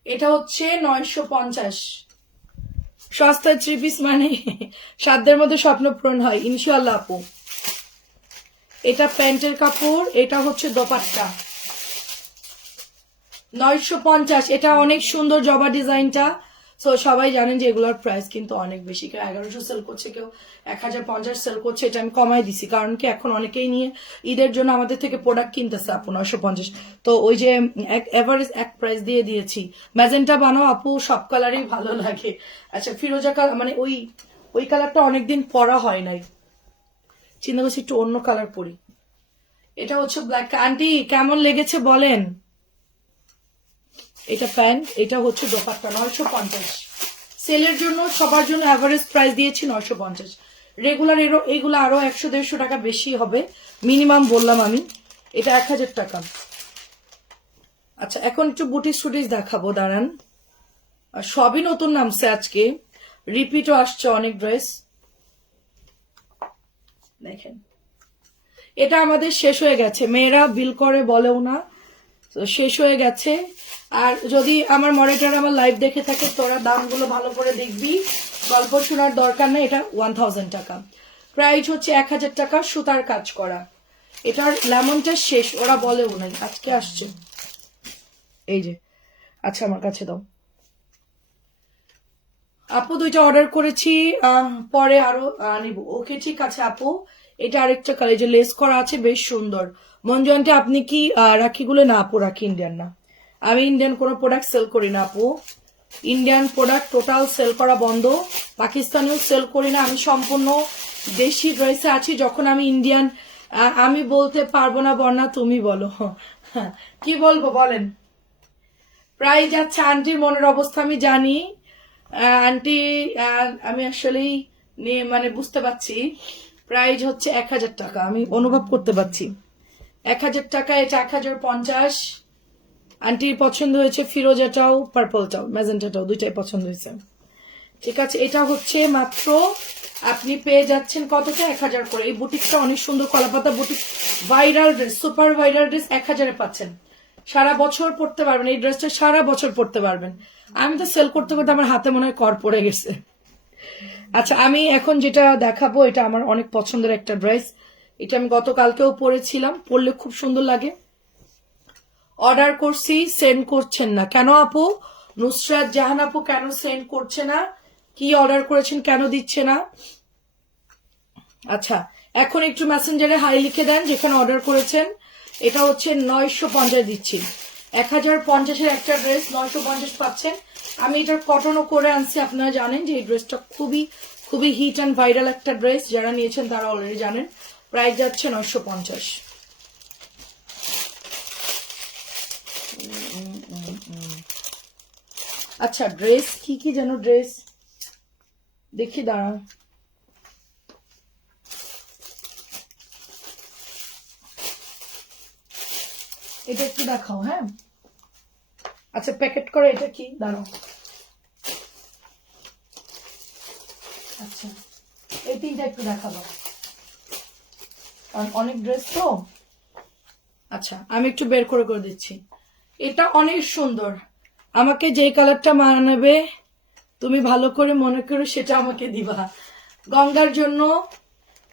এটা হচ্ছে 950। সস্তায় 3 পিস মানে সাধ্যের মধ্যে স্বপ্ন পূরণ হয় ইনশাআল্লাহ আপু। এটা প্যান্টের কাপড়, এটা হচ্ছে দোপাট্টা, 950। এটা অনেক সুন্দর জবা ডিজাইনটা। তো সবাই জানেন যে এগুলোর প্রাইস কিন্তু অনেক বেশি, কেউ 1100 সেল করছে, কেউ 1050 সেল করছে। এটা আমি কমাই দিছি, কারণ কি এখন অনেকেই নিয়ে ঈদের জন্য আমাদের থেকে প্রোডাক্ট কিনতেছে আপু 950। তো ওই যে এভারেজ এক প্রাইস দিয়ে দিয়েছি। ম্যাজেন্টা বানাও আপু, সব কালারই ভালো লাগে। আচ্ছা ফিরোজা কালার, মানে ওই কালারটা অনেকদিন পরা হয় নাই, চিন্তা করছি একটু অন্য কালার পরি। এটা হচ্ছে ব্ল্যাক। আন্টি কেমন লেগেছে বলেন? এটা প্যান্ট, এটা হচ্ছে দোপাট্টা, 950। সেলের জন্য সবার জন্য অ্যাভারেজ প্রাইস দিয়েছি 950। রেগুলার এইগুলো আরো 100-150 টাকা বেশি হবে মিনিমাম বললাম আমি। এটা 1000 টাকা। আচ্ছা এখন একটু বুটিস টুটিস দেখাবো, দাঁড়ান। আর সবই নতুন নামছে আজকে, রিপিটও আসছে অনেক ড্রেস। দেখেন এটা আমাদের শেষ হয়ে গেছে, মেয়েরা বিল করে বলেও না, শেষ হয়ে গেছে। আর যদি আমার মনিটর আমার লাইভ দেখে থাকে, তোরা দামগুলো ভালো করে দেখবি, গল্প শোনার দরকার নেই। এটা 1000 টাকা, প্রাইস হচ্ছে 1000 টাকা, সুতার কাজ করা। এটার লেমনটা শেষ, ওরা বলেও নাই, আজকে আসছে। এই যে আচ্ছা আমার কাছে দাও আপু, দুইটা অর্ডার করেছি, পরে আরো নিব। ওকে ঠিক আছে আপু। এটা আরেকটা কালার, যে লেস করা আছে, বেশ সুন্দর। মঞ্জুয়ান্টি আপনি কি রাখিগুলো? না আপু রাখি ইন্ডিয়ান না, আমি ইন্ডিয়ান কোনো প্রোডাক্ট সেল করি না আপু। ইন্ডিয়ান প্রোডাক্ট টোটাল সেল করা বন্ধ, পাকিস্তানিও সেল করি না। আমি সম্পূর্ণ দেশি ড্রেসে আছি। যখন আমি ইন্ডিয়ান, আমি বলতে পারবো না বর্ণা, তুমি বলো কি বলবো বলেন। প্রায় যাচ্ছে আন্টির মনের অবস্থা আমি জানি। আন্টি আমি আসলেই মানে বুঝতে পারছি, প্রাইস হচ্ছে 1000 টাকা, আমি অনুভব করতে পারছি। 1000 টাকা, এটা 1050। আন্টির পছন্দ হয়েছে ফিরোজাটাও, পার্পলটাও, ম্যাজেন্টাটাও, দুইটাই পছন্দ হয়েছে। ঠিক আছে, এটা হচ্ছে মাত্র আপনি পেয়ে যাচ্ছেন কতটা? 1000 করে। এই বুটিকটা অনেক সুন্দর, Kolapata boutique, viral dress, super viral dress, 1000-এ পাচ্ছেন। সারা বছর পড়তে পারবেন এই ড্রেসটা, সারা বছর পড়তে পারবেন। আমি তো সেল করতে করতে আমার হাতে মনে হয় কর পড়ে গেছে। আচ্ছা আমি এখন যেটা দেখাবো, এটা আমার অনেক পছন্দের একটা ড্রেস। এটা আমি গতকালকেও পরেছিলাম, পরলে খুব সুন্দর লাগে। অর্ডার করছি, সেন্ড করছেন না কেন আপু? নুসরাত জাহান আপু কেন সেন্ড করছে না? কি অর্ডার করেছেন কেন দিচ্ছে না? আচ্ছা এখন একটু মেসেঞ্জারে হাই লিখে দেন যেখানে অর্ডার করেছেন। এটা হচ্ছে 950 দিচ্ছি, 1050-এর একটা ড্রেস 950 পাচ্ছেন। আমি এটার কটনও করে আনছি, আপনারা জানেন যে এই ড্রেসটা খুবই খুবই হিট অ্যান্ড ভাইরাল একটা ড্রেস, যারা নিয়েছেন তারা অলরেডি জানেন। প্রাইস যাচ্ছে 950। আচ্ছা ড্রেস কি কি যেন ড্রেস দেখি, দাঁড়াও। এটা একটু দেখাও। হ্যাঁ আচ্ছা প্যাকেট করে, এটা কি দাঁড়াও। আচ্ছা এই তিনটা একটু দেখাবো, কারণ অনেক ড্রেস তো। আচ্ছা আমি একটু বের করে করে দিচ্ছি। এটা অনেক সুন্দর। আমাকে যে কালারটা মানাবে তুমি ভালো করে মনে করো সেটা আমাকে দিবা। গঙ্গার জন্য,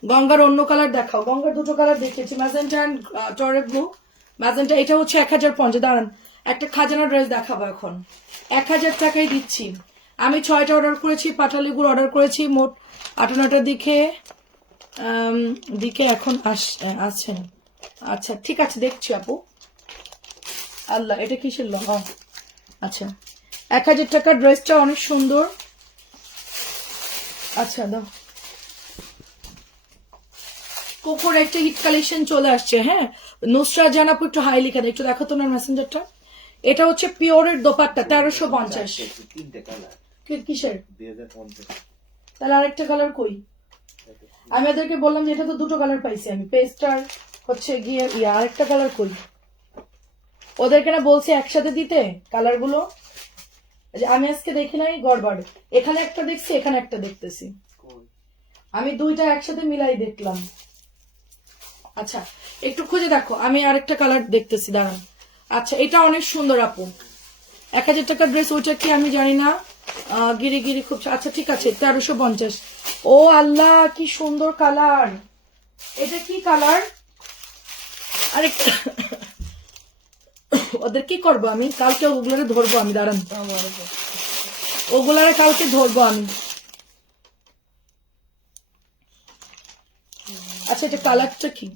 গঙ্গার অন্য কালার দেখাও। গঙ্গার দুটো কালার দেখিয়েছি, ম্যাজেন্টা অ্যান্ড টরে ব্লু। ম্যাজেন্টা এটা হচ্ছে 1050। দাঁড়ান, একটা খাজানা ড্রেস দেখাবো এখন। 1000 টাকায় দিচ্ছি। আমি 6টা অর্ডার করেছি, পাটালিগুলো অর্ডার করেছি, মোট 58টার দিকে এখন আসছেন। আচ্ছা ঠিক আছে, দেখছি আপু। আল্লাহ, এটা কিসের আচ্ছা 1000 টাকার ড্রেসটা অনেক সুন্দর। আচ্ছা দাও। কোকোর একটা হিট কালেকশন চলে আসছে। হ্যাঁ, নুসরাত জান আপু একটু হাই লিখা দেয়, একটু দেখো তোমার মেসেঞ্জারটা। এটা হচ্ছে পিওরের দোপাট্টা, 1350। কিসের? তাহলে আরেকটা কালার কই? আমি ওদেরকে বললাম যে এটা তো দুটো কালার পাইছি আমি, পেস্টার হচ্ছে গিয়ে আরেকটা কালার কই? ওদেরকে না বলছি একসাথে দিতে কালার গুলো। আমি আজকে দেখি নাই, গড়বড়। এখানে একটা দেখছি, এখানে একটা দেখতেছি, আমি দুইটা একসাথে মিলাই দেখলাম। আচ্ছা একটু খুঁজে দেখো, আমি আরেকটা কালার দেখতেছি, দাঁড়ান। আচ্ছা এটা অনেক সুন্দর আপু, 1000 টাকার ড্রেস। ওইটা কি আমি জানি না, গিরি গিরি খুব। আচ্ছা ঠিক আছে, 1350। ও আল্লাহ, কি সুন্দর কালার! এটা কি কালার? আরেকটা ওদের কি করবো আমি, কালকে ওগুলারে ধরবো আমি, দাঁড়ান। ওগুলারে কালকে ধরবো আমি। আচ্ছা এটা কালারটা কি?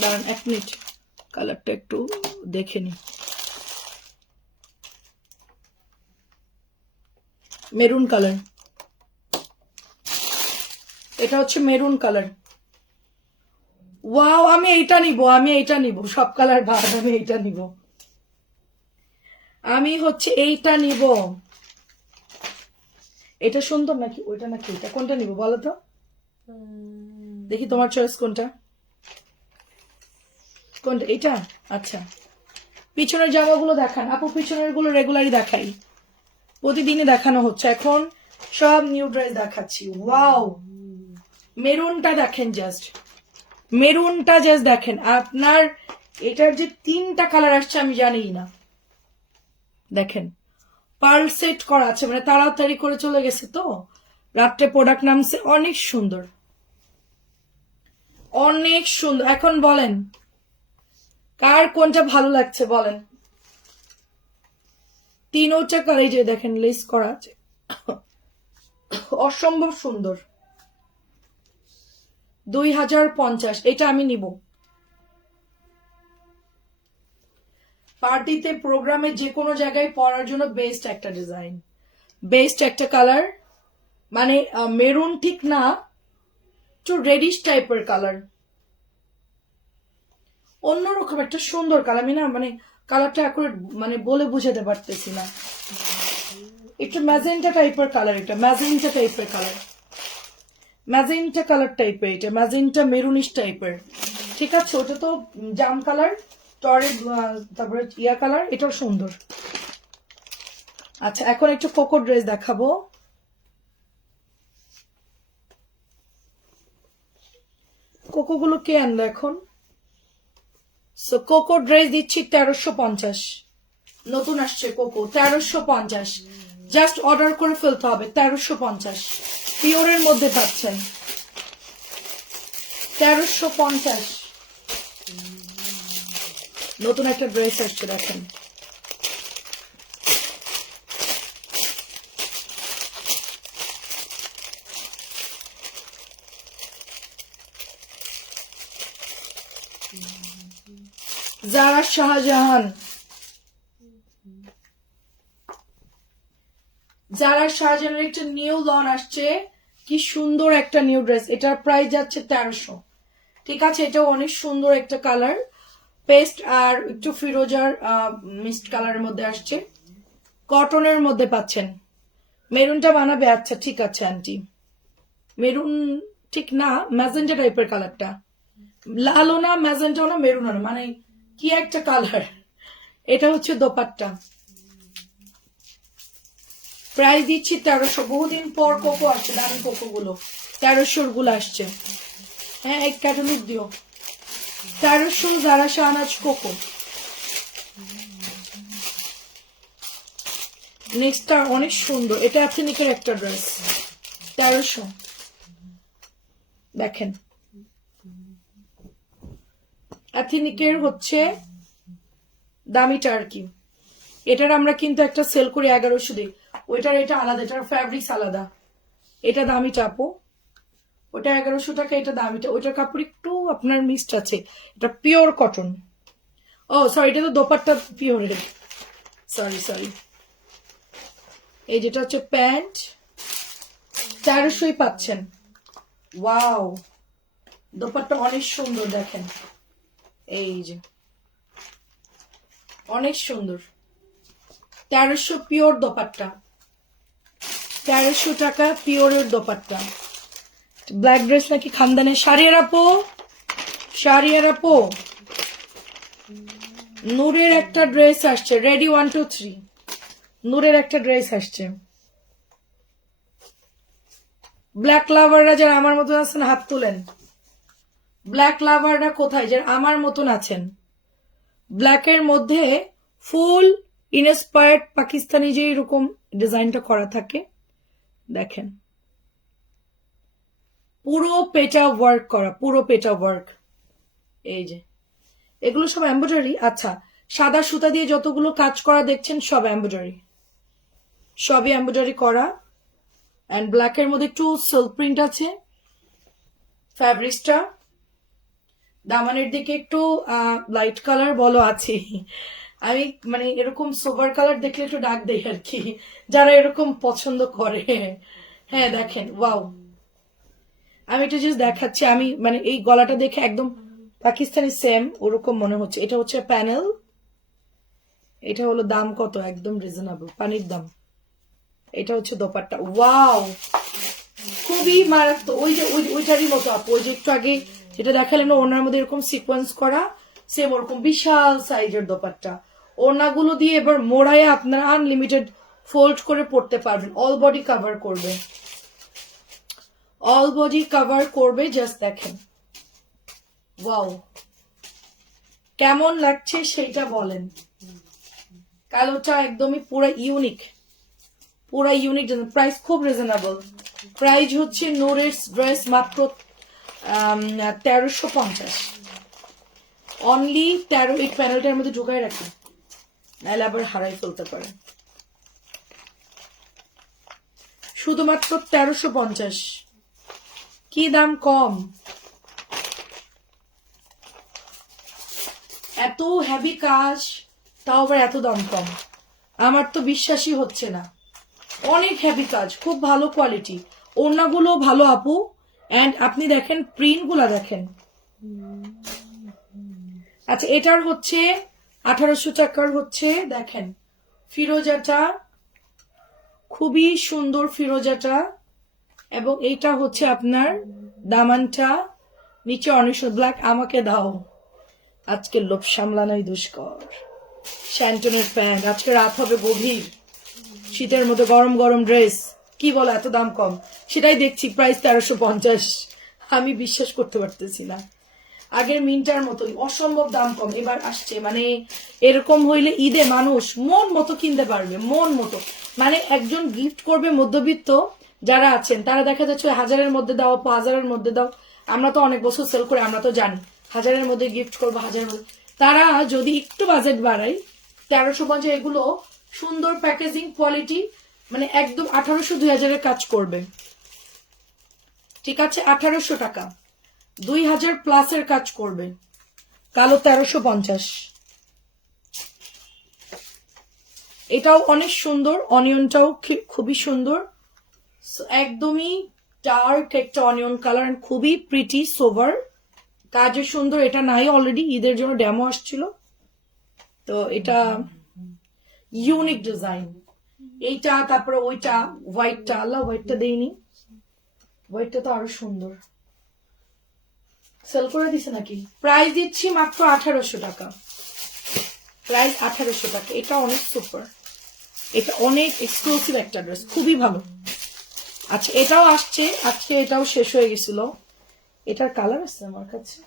দাঁড়ান 1 মিনিট, কালারটা একটু দেখে নি। মেরুন কালার, এটা হচ্ছে মেরুন কালার। ওয়াও, আমি এইটা নিব, আমি এইটা নিব। সব কালার ভাব, আমি এইটা নিব। আমি হচ্ছে এইটা নিব। এটা সুন্দর নাকি ওইটা নাকি এটা, কোনটা নিব বলো তো? দেখি তোমার চয়েস কোনটা, কোনটা? এটা। আচ্ছা পিছনের জামাগুলো দেখান আপু, পিছনের গুলো রেগুলারই দেখাই, প্রতিদিনই দেখানো হচ্ছে এখন, সব নিউ ড্রেস দেখাচ্ছি। ওয়াও, মেরুনটা দেখেন, জাস্ট মেরুনটা জাস্ট দেখেন। আপনার এটার যে 3টা কালার আসছে আমি জানি না, দেখেন পার্ল সেট করা আছে, মানে তাড়াতাড়ি করে চলে গেছে তো, রাত্রে প্রোডাক্ট নামছে। অনেক সুন্দর, অনেক সুন্দর। এখন বলেন কার কোনটা ভালো লাগছে বলেন। 3টা কালার, যে দেখেন লেস করা আছে, অসম্ভব সুন্দর। 2050, এটা আমি নিব। পার্টিতে, প্রোগ্রামে, যে কোনো জায়গায় পরার জন্য বেস্ট একটা ডিজাইন, বেস্ট একটা কালার। মানে মেরুন ঠিক না, একটু রেডিশ টাইপের কালার, অন্যরকম একটা সুন্দর কালার। আমি না মানে কালারটা এখন মানে বলে বুঝাতে পারতেছি না। একটু ম্যাজেন্টা টাইপের কালার, এটা ম্যাজেন্টা টাইপের কালার, ম্যাজেন্টা কালার টাইপের, এটা ম্যাজেন্টা মেরুনিশ টাইপের। ঠিক আছে, ওটা তো জাম কালার, টরের তারপরে ইয়া কালার, এটাও সুন্দর। আচ্ছা এখন একটু কোকো ড্রেস দেখাবো। কোকো গুলো কে আনলো এখন? সো কোকো ড্রেস দিচ্ছি 1350, নতুন আসছে কোকো, 1350। জাস্ট অর্ডার করে ফেলতে হবে, 1350 পিওরের মধ্যে পাচ্ছেন, 1350। নতুন একটা ড্রেস আসছে দেখেন। জারা শাহজাহান, জারা শাহজাহানের একটা নিউ লন আসছে, কি সুন্দর একটা নিউ ড্রেস। এটার প্রাইস যাচ্ছে 1300। ঠিক আছে, এটা অনেক সুন্দর একটা কালার, পেস্ট আর একটু ফিরোজার মিক্সড কালারের মধ্যে আসছে, কটনের মধ্যে পাচ্ছেন। মেরুনটা বানাবে? আচ্ছা ঠিক আছে আন্টি, মেরুন ঠিক না, ম্যাজেন্টা টাইপের কালারটা, লালও না ম্যাজেন্টাও না মেরুনও না, মানে কি একটা কালার। এটা হচ্ছে দোপাট্টা, প্রাইস দিচ্ছি 1300। বহুদিন পর কোকো আসছে, দামি কোকো গুলো 1300 গুলো আসছে। হ্যাঁ এক ক্যাটালগ দিও, 1300 জারা শাহনাজ কোকো। নেক্সটটা অনেক সুন্দর, এটা এথনিকের একটা ড্রেস, 1300। দেখেন এথনিকের হচ্ছে দামিটা আর কি। এটার আমরা কিন্তু একটা সেল করি 1100 দিয়ে, ওইটার এটা আলাদা, এটার ফ্যাব্রিক্স আলাদা। এটা দামিটা আপু, ওটা 1100 টাকা, এটা দামিটা। ওইটার কাপড় একটু আপনার মিক্সড আছে, এটা পিওর কটন। ও সরি, এটা তো দোপাট্টা পিওরের, সরি সরি। এই যেটা হচ্ছে প্যান্ট, 1300 পাচ্ছেন। ওয়াও, দোপাট্টা অনেক সুন্দর, দেখেন এই যে অনেক সুন্দর, 1300 পিওর দোপাট্টা, 1300 টাকা পিওরের দোপাট্টা। ব্ল্যাক ড্রেস নাকি খানদানের শাড়িয়ার আপু, শাড়িয়ার আপু নূরের একটা ড্রেস আসছে, রেডি 1 2 3, নূরের একটা ড্রেস আসছে। ব্ল্যাক লাভাররা যারা আমার মতন আছেন হাত তুলেন। ব্ল্যাক লাভাররা কোথায় যারা আমার মতন আছেন? ব্ল্যাকের মধ্যে ফুল ইনস্পায়ার্ড পাকিস্তানি যে এরকম ডিজাইনটা করা থাকে, দেখেন পুরো পেটা ওয়ার্ক করা, পুরো পেটা ওয়ার্ক। এই যে এগুলো সব এমব্রয়ডারি। আচ্ছা, সাদা সুতা দিয়ে যতগুলো কাজ করা দেখছেন সব এমব্রয়ডারি, সবই এমব্রয়ডারি করা। এন্ড ব্ল্যাকের মধ্যে একটু সিল্ক প্রিন্ট আছে ফ্যাব্রিক্সটা। দামানের দিকে একটু লাইট কালার বলো আছে। আমি মানে এরকম সোবার কালার দেখলে একটু ডাক দেই আর কি, যারা এরকম পছন্দ করে। হ্যাঁ দেখেন, ওয়াও, আমি এটা জাস্ট দেখাচ্ছি। আমি মানে এই গলাটা দেখে একদম পাকিস্তানি সেম ওরকম মনে হচ্ছে। এটা হচ্ছে প্যানেল, এটা হলো দাম কত, একদম রিজনেবল, পানির দাম। এটা হচ্ছে দোপাট্টা, ওয়াও খুবই মারাত্মক। ওই যে ওইটারই মতো আপু, ওই যে একটু আগে যেটা দেখালেন ওনার মধ্যে এরকম সিকোয়েন্স করা, সেম ওরকম বিশাল সাইজের দোপাট্টা। ওনাগুলো দিয়ে এবার মোড়ায় আপনারা আনলিমিটেড ফোল্ড করে পড়তে পারবেন। অল বডি কভার করবে, অল বডি কভার করবে। জাস্ট দেখেন, ওয়াও কেমন লাগছে সেইটা বলেন। কালোটা একদমই পুরো ইউনিক, পুরা ইউনিক। প্রাইস খুব রিজনেবল, প্রাইস হচ্ছে নূরের ড্রেস মাত্র 1350 অনলি। 13, এই প্যানেলটার মধ্যে ঢুকাই রাখি, নাহলে আবার হারাই ফেলতে পারে। শুধুমাত্র 1350, কি দাম কম, এত হেভি কাজ তাও আবার এত দাম কম, আমার তো বিশ্বাসই হচ্ছে না। অনেক হেভি কাজ, খুব ভালো কোয়ালিটি, ওড়নাগুলো ভালো আপু। এন্ড আপনি দেখেন প্রিন্ট গুলা দেখেন। আচ্ছা, এটার হচ্ছে 1800 টাকার হচ্ছে, দেখেন ফিরোজাটা খুবই সুন্দর, ফিরোজাটা। এবং এইটা হচ্ছে আপনার দামানটা, নিচে অনেক ব্ল্যাক। আমাকে দাও, আজকে লোভ সামলানোই দুষ্কর। শ্যান্টনের প্যান্ট, আজকে রাত হবে গভীর, শীতের মধ্যে গরম গরম ড্রেস, কি বলো এত দাম কম? সেটাই দেখছি, প্রাইস 1350। আমি বিশ্বাস করতে পারতেছি না, আগের মিন্টার মতোই অসম্ভব দাম কম এবার আসছে। মানে এরকম হইলে ঈদে মানুষ মন মতো কিনতে পারবে, মন মতো। মানে একজন গিফট করবে মধ্যবিত্ত যারা আছেন, তারা দেখা যাচ্ছে 1000-এর মধ্যে দাও, 5000-এর মধ্যে দাও। আমরা তো অনেক বছর সেল করে, আমরা তো জানি 1000-এর মধ্যে গিফট করবো, 1000-এর মধ্যে। তারা যদি একটু বাজেট বাড়ায়, 1350, এগুলো সুন্দর প্যাকেজিং কোয়ালিটি, মানে একদম 1800-2000-এর কাজ করবে। ঠিক আছে, 1800 টাকা 2000 প্লাসের কাজ করবে। কালো 1350, এটাও অনেক সুন্দর, অনিয়নটাও খুবই সুন্দর, একদমই ডার্ক একটা অনিয়ন কালার, খুবই প্রিটি সোভার, কাজে সুন্দর। এটা নাই অলরেডি, ঈদের জন্য ডেমো আসছিল, তো এটা ইউনিক ডিজাইন। এইটা, তারপরে ওইটা হোয়াইটটা, আল্লাহ হোয়াইটটা দেইনি, হোয়াইটটা তো আরো সুন্দর। সেল করে দিছে নাকি? প্রাইস দিচ্ছি মাত্র 1800 টাকা, প্রাইস 1800 টাকা। এটা অনেক সুপার, এটা অনেক এক্সক্লুসিভ একটা ড্রেস, খুবই ভালো। আচ্ছা, এটাও আসছে আজকে, এটাও শেষ হয়ে গেছিল। এটার কালার আছে আমার কাছে,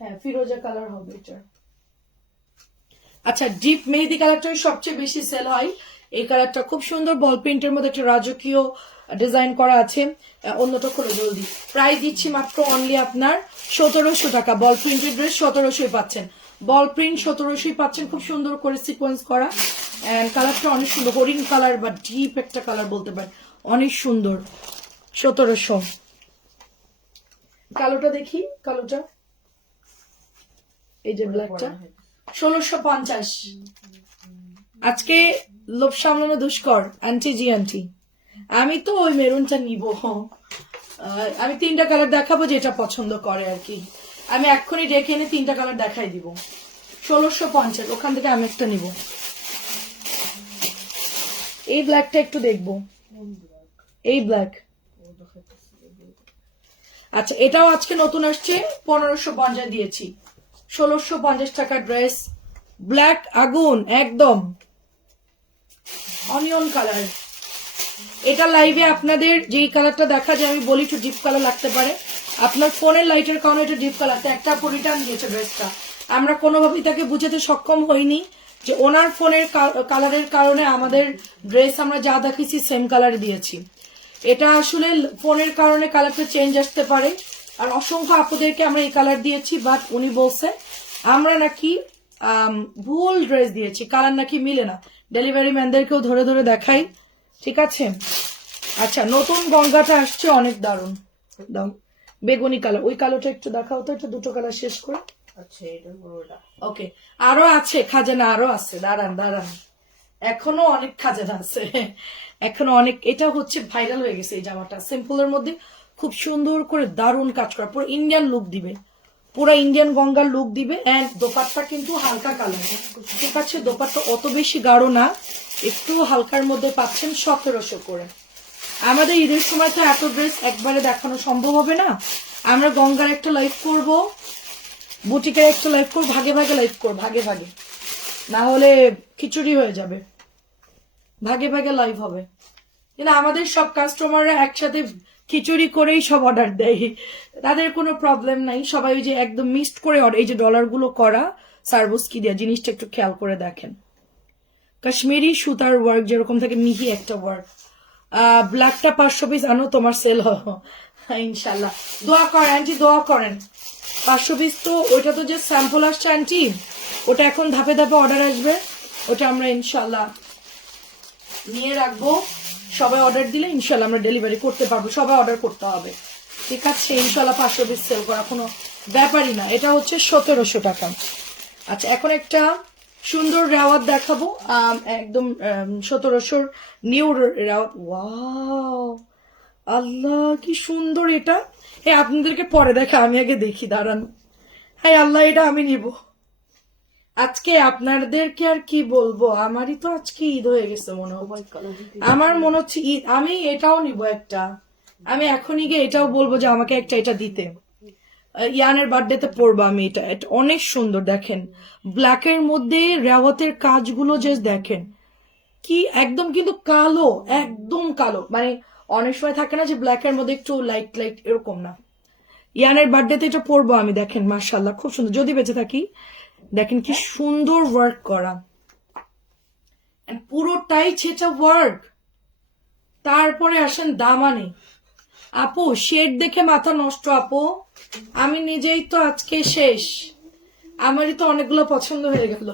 হ্যাঁ ফিরোজা কালার হবে এটা। আচ্ছা, ডিপ মেহেদি কালারটাই সবচেয়ে বেশি সেল হয়। এই কালারটা খুব সুন্দর, বল প্রিন্টের মধ্যে একটা রাজকীয় ডিজাইন করা আছে। অন্যটা খুলে জলদি। প্রাইস দিচ্ছি মাত্র অনলি আপনার 1700 টাকা। বল প্রিন্টের ড্রেস 1700 পাচ্ছেন, বল প্রিন্ট 1700 পাচ্ছেন, খুব সুন্দর করে সিকোয়েন্স করা। এন্ড কালারটা অনেক সুন্দর, হরিণ কালার বা ডিপ একটা কালার বলতে পারেন, অনেক সুন্দর। 1700। কালোটা দেখি, কালোটা এই যে ব্ল্যাকটা 1650। আজকে লোভ সামলানো দুষ্কর আন্টি জি আন্টি। আমি তো ওই মেরুনটা নিব। আমি 3টা কালার দেখাবো যেটা পছন্দ করে আর কি। আমি এক্ষুনি ডেকে এনে 3টা কালার দেখাই দিব। 1650, ওখান থেকে আমি একটা নিব। এই ব্ল্যাকটা একটু দেখবো, এই ব্ল্যাক। আচ্ছা, এটাও আজকে নতুন আসছে, 1550 দিয়েছি। 1650 টাকার ড্রেস, ব্ল্যাক আগুন একদম অনিয়ন কালার। এটা লাইভে আপনাদের যেই কালারটা দেখা যায় আমি বলি একটু ডিপ কালার লাগতে পারে, আপনার ফোনের লাইটের কারণে এটা ডিপ কালার। একটা রিটার্ন দিয়েছে ড্রেসটা, আমরা কোনোভাবেই তাকে বুঝাতে সক্ষম হইনি যে ওনার ফোনের কালারের কারণে আমাদের ড্রেস আমরা যা দেখেছি সেম কালার দিয়েছি। এটা আসলে ফোনের কারণে কালারটা চেঞ্জ আসতে পারে। আর অসংখ্য আপুদেরকে আমরা এই কালার দিয়েছি, বাট উনি বলছে আমরা নাকি ভুল ড্রেস দিয়েছি, কালার নাকি মিলে না। ডেলিভারি ম্যানদেরকেও ধরে ধরে দেখাই, ঠিক আছে। আচ্ছা, নতুন গঙ্গাটা আসছে, অনেক দারুণ। দাও বেগুনি কালার, ওই কালোটা একটু দেখাও তো, একটু দুটো কালার শেষ করে। আচ্ছা, এটা পুরোটা। ওকে, আরো আছে খাজানা, আরো আছে, দাঁড়ান দাঁড়ান, এখনো অনেক খাজানা আছে, এখনো অনেক। এটা হচ্ছে ভাইরাল হয়ে গেছে এই জামাটা, সিম্পলের মধ্যে খুব সুন্দর করে দারুণ কাজ করা, পুরো ইন্ডিয়ান লুক দিবে, পুরো ইন্ডিয়ান গঙ্গার লুক দিবে। এন্ড দোপাট্টা কিন্তু হালকা কালার, ঠিক আছে, দোপাট্টা অত বেশি গাঢ় না, একটু হালকার মধ্যে পাচ্ছেন 1700 করে। আমাদের ঈদের সময় তো এত ড্রেস একবারে দেখানো সম্ভব হবে না, আমরা গঙ্গার একটা লাইভ করব, বুটিকের একটা লাইভ করব, ভাগে ভাগে লাইভ করব, ভাগে ভাগে, না হলে খিচুড়ি হয়ে যাবে। ভাগে ভাগে লাইভ হবে, কিন্তু আমাদের সব কাস্টমাররা একসাথে খিচুড়ি করেই সব অর্ডার দেয়, তাদের কোনো প্রবলেম নাই। সবাই ওই যে একদম মিক্সড করে অর্ডার, এই যে ডলার গুলো করা সার্ভিস কি দেয়া, জিনিসটা একটু খেয়াল করে দেখেন। কাশ্মীরি সুতার ওয়ার্ক যেরকম থাকে, মিহি একটা ওয়ার্ক। ব্ল্যাকটা 500 পিস আনো, তোমার সেল হবে ইনশাল্লাহ। দোয়া করেন আন্টি, দোয়া করেন। 500 পিস তো ওইটা তো যে স্যাম্পল আসছে আন্টি, ওটা এখন ধাপে ধাপে অর্ডার আসবে, ওটা আমরা ইনশাল্লাহ নিয়ে রাখবো। সবাই অর্ডার দিলে ইনশাল্লাহ আমরা ডেলিভারি করতে পারবো, সবাই অর্ডার করতে হবে, ঠিক আছে। ইনশাল্লাহ 500 পিস সেল করা কোনো ব্যাপারই না। এটা হচ্ছে 1700 টাকা। আচ্ছা, এখন একটা সুন্দর রেওয়াত দেখাবো, একদম 1700 নিউ রেওয়াত। ওয়াও, আল্লাহ কি সুন্দর এটা। হ্যাঁ, আপনাদেরকে পরে দেখা, আমি আগে দেখি, দাঁড়ান। হ্যাঁ আল্লাহ, এটা আমি নিব আজকে। আপনাদেরকে আর কি বলবো, আমারই তো আজকে ঈদ হয়ে গেছে মনে হয়, আমার মনে হচ্ছে ঈদ। আমি এটাও নিব একটা, আমি এখনই গিয়ে এটাও বলবো যে আমাকে একটা এটা দিতে। ইয়ানের বার্থডেতে পরবো আমি এটা, এটা অনেক সুন্দর। দেখেন ব্ল্যাকের মধ্যে রেওয়াতের কাজগুলো যে দেখেন কি একদম, কিন্তু কালো, একদম কালো, মানে অনেক সময় থাকে না যে ব্ল্যাকের মধ্যে একটু লাইট লাইট, এরকম না। ইয়ানের বার্থডেতে এটা পরবো আমি, দেখেন মাশাআল্লাহ খুব সুন্দর, যদি বেঁচে থাকি। দেখেন কি সুন্দর ওয়ার্ক করা, পুরোটাই ছেঁচা ওয়ার্ক। তারপরে আসেন দামানে, আপু শেড দেখে মাথা নষ্ট আপু, আমি নিজেই তো আজকে শেষ, আমারই তো অনেকগুলো পছন্দ হয়ে গেল।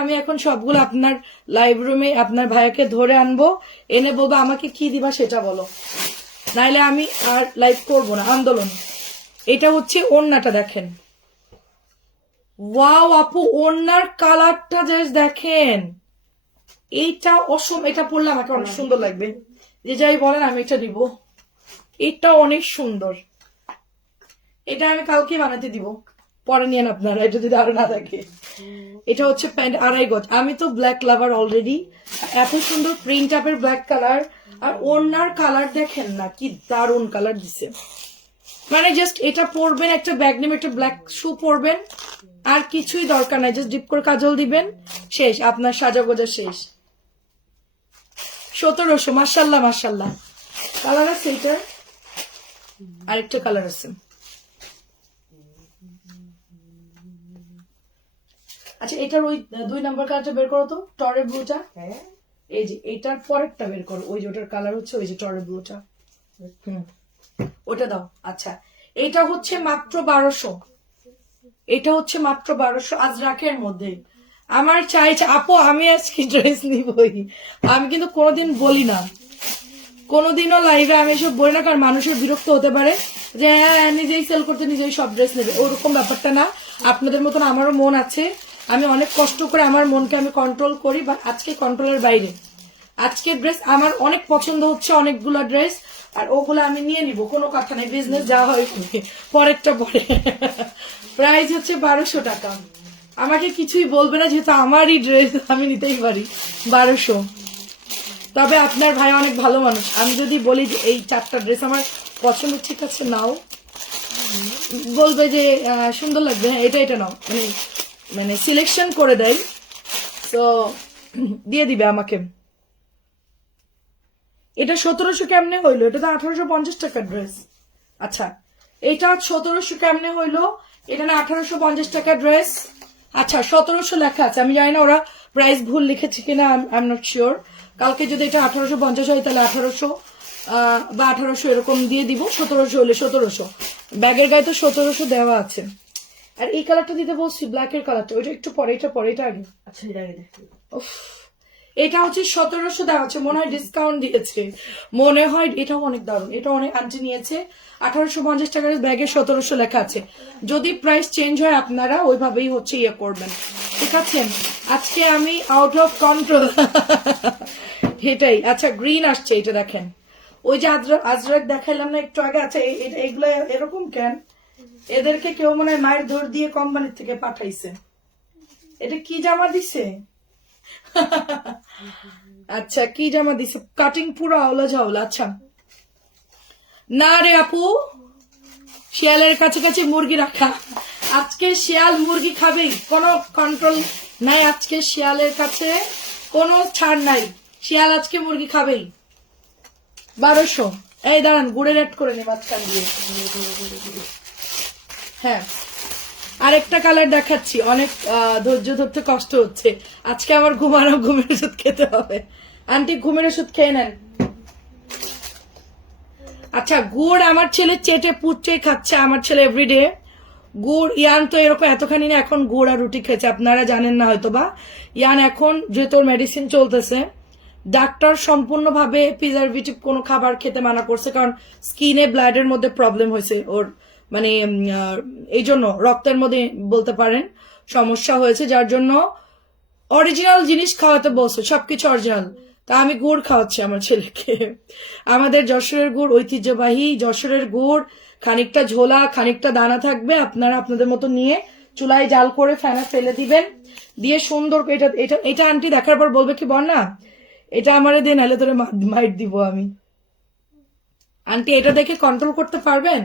আমি এখন সবগুলো আপনার লাইভ রুমে আপনার ভাইয়াকে ধরে আনবো, এনে বলবো আমাকে কি দিবা সেটা বলো, নাইলে আমি আর লাইভ করবো না, আন্দোলন। এটা হচ্ছে ওড়নাটা, দেখেন ওয়াও আপু, ওড়নার কালারটা জাস্ট দেখেন, এইটা অসম, এটা পরলে আমাকে অনেক সুন্দর লাগবে, যে যাই বলেন আমি এটা নিব, এটা অনেক সুন্দর। এটা আমি কালকে বানাতে দিব, পরে নিয়েন আপনারা, এটা যদি আরো না থাকে। এটা হচ্ছে প্যান্ট 2.5 গজ। আমি তো ব্ল্যাক লাভার অলরেডি, এত সুন্দর প্রিন্ট আপের ব্ল্যাক কালার, আর ওড়নার কালার দেখেন না কি দারুন কালার দিছে। মানে জাস্ট এটা পরবেন, একটা ব্যাগ নেবেন, একটা ব্ল্যাক শু পরবেন, আর কিছুই দরকার নাই, জাস্ট ডিপ করে কাজল দিবেন, শেষ, আপনার সাজা গোজা শেষ। 1700, মাশাল্লাহ মাশাল্লাহ। কালার আছে এটার, আরেকটা কালার আছে, আচ্ছা এটার ওই 2 নাম্বার কালারটা বের করো তো, টরে ব্লুটা। হ্যাঁ এই যে এটার পরেরটা বের করো, ওই যে ওটার কালার হচ্ছে ওই যে টরে ব্লুটা। ওটা দাও। আচ্ছা এটা হচ্ছে মাত্র 1200, এটা হচ্ছে মাত্র 1200 আজরাকের মধ্যে। আমার চাইছে আপু আমি আজকে ড্রেস নিবই, আমি কিন্তু কোনোদিন বলি না, কোনোদিনও লাইভে আমি এসব বলি না, কারণ মানুষের বিরক্ত হতে পারে যে হ্যাঁ নিজেই সেল করতে নিজেই সব ড্রেস নেবে, ওরকম ব্যাপারটা না। আপনাদের মতন আমারও মন আছে, আমি অনেক কষ্ট করে আমার মনকে আমি কন্ট্রোল করি, বা আজকে কন্ট্রোলের বাইরে। আজকে ড্রেস আমার অনেক পছন্দ হচ্ছে, অনেকগুলো ড্রেস, আর ওগুলো আমি নিয়ে নিব, কোনো কথা নেই, বিজনেস যা হয় পরেরটা পরে। প্রাইস হচ্ছে 1200 টাকা, আমাকে কিছুই বলবে না, যেহেতু আমারই ড্রেস আমি নিতেই পারি 1200। তবে আপনার ভাই অনেক ভালো মানুষ, আমি যদি বলি যে এই 4টা ড্রেস আমার পছন্দ, ঠিক আছে নাও, বলবে যে সুন্দর লাগবে, হ্যাঁ এটা এটা নাও, মানে মানে সিলেকশন করে দেয়, তো দিয়ে দিবে আমাকে। এটা 1700 কেমনে হইলো? এটা তো 1850 টাকার ড্রেস। আচ্ছা এটা 1700 কেমনে হইলো? এটা না 1850 টাকার ড্রেস। আচ্ছা 1700 লেখা আছে, আমি জানি না ওরা প্রাইস ভুল লিখেছে কিনা, আই এম নট শিওর। কালকে যদি এটা 1850 হয় তাহলে 1800 বা 1800 এরকম দিয়ে দিব, 1700 হলে 1700, ব্যাগের গায়ে তো 1700 দেওয়া আছে। আর এই কালারটা দিতে বলছি, ব্ল্যাকের কালারটা, ওইটা একটু পরে, এটা পরে, এটা আগে। আচ্ছা এটা আগে দেখো। উফ, এটা হচ্ছে 1700 দেওয়া আছে, মনে হয় ডিসকাউন্ট দিয়েছে, মনে হয়। এটাও অনেক দারুণ, এটা অনেক আন্টি নিয়েছে 1850 টাকার ব্যাগে 1700 লেখা আছে। যদি প্রাইস চেঞ্জ হয় আপনারা ওইভাবেই হচ্ছে ইয়ে করবেন, ঠিক আছে। আজকে আমি আউট অফ কন্ট্রোল। এটাই। আচ্ছা গ্রিন আসছে, এটা দেখেন, ওই যে আজরাক দেখাইলাম না একটু আগে। আচ্ছা এগুলো এরকম কেন? এদেরকে কেউ মনে হয় মায়ের ধর দিয়ে কোম্পানির থেকে পাঠাইছে। এটা কি জামা দিছে? আচ্ছা কি জামা দিছে? কাটিং পুরো আওলা ঝাওলা। আচ্ছা না রে আপু, শিয়ালের কাছে কাছে মুরগি রাখা, আজকে শিয়াল মুরগি খাবেই, কোনো কন্ট্রোল নাই, আজকে শিয়ালের কাছে কোনো ছাড় নাই, শিয়াল আজকে মুরগি খাবেই। 1200। এই দাঁড়ান গুড়ের অ্যাড করে নি মাঝখান দিয়ে। হ্যাঁ আরেকটা কালার দেখাচ্ছি, অনেক ধৈর্য ধরতে কষ্ট হচ্ছে আজকে আমার, ঘুমের ওষুধ খেতে হবে। আন্টি ঘুমের ওষুধ খেয়ে নেন। আচ্ছা গুড় আমার ছেলে চেটে পুচে খাচ্ছে, আমার ছেলে এভরিডে গুড়। ইয়ান তো এরকম এতখানি না, এখন গুড় আর রুটি খেয়েছে, আপনারা জানেন না হয়তো বা। ইয়ান এখন যেহেতু মেডিসিন চলতেছে, ডাক্তার সম্পূর্ণভাবে প্রিজারভেটিভ কোনো খাবার খেতে মানা করছে, কারণ স্কিনে ব্লাডের মধ্যে প্রবলেম হয়েছে ওর, মানে এই জন্য রক্তের মধ্যে বলতে পারেন সমস্যা হয়েছে, যার জন্য অরিজিনাল জিনিস খাওয়াতে বলছে, সবকিছু অরিজিনাল। তা আমি গুড় খাওয়াচ্ছি আমার ছেলেকে, আমাদের যশোরের গুড়, ঐতিহ্যবাহী যশোরের গুড়, খানিকটা ঝোলা খানিকটা দানা থাকবে, আপনারা আপনাদের মতো নিয়ে চুলায় জাল করে ফেনা ফেলে দিবেন, দিয়ে সুন্দর। এটা এটা এটা আন্টি দেখার পর বলবে কি বল না এটা আমারে দে, নাহলে তোরে মাইট দিব আমি। আন্টি এটা দেখে কন্ট্রোল করতে পারবেন?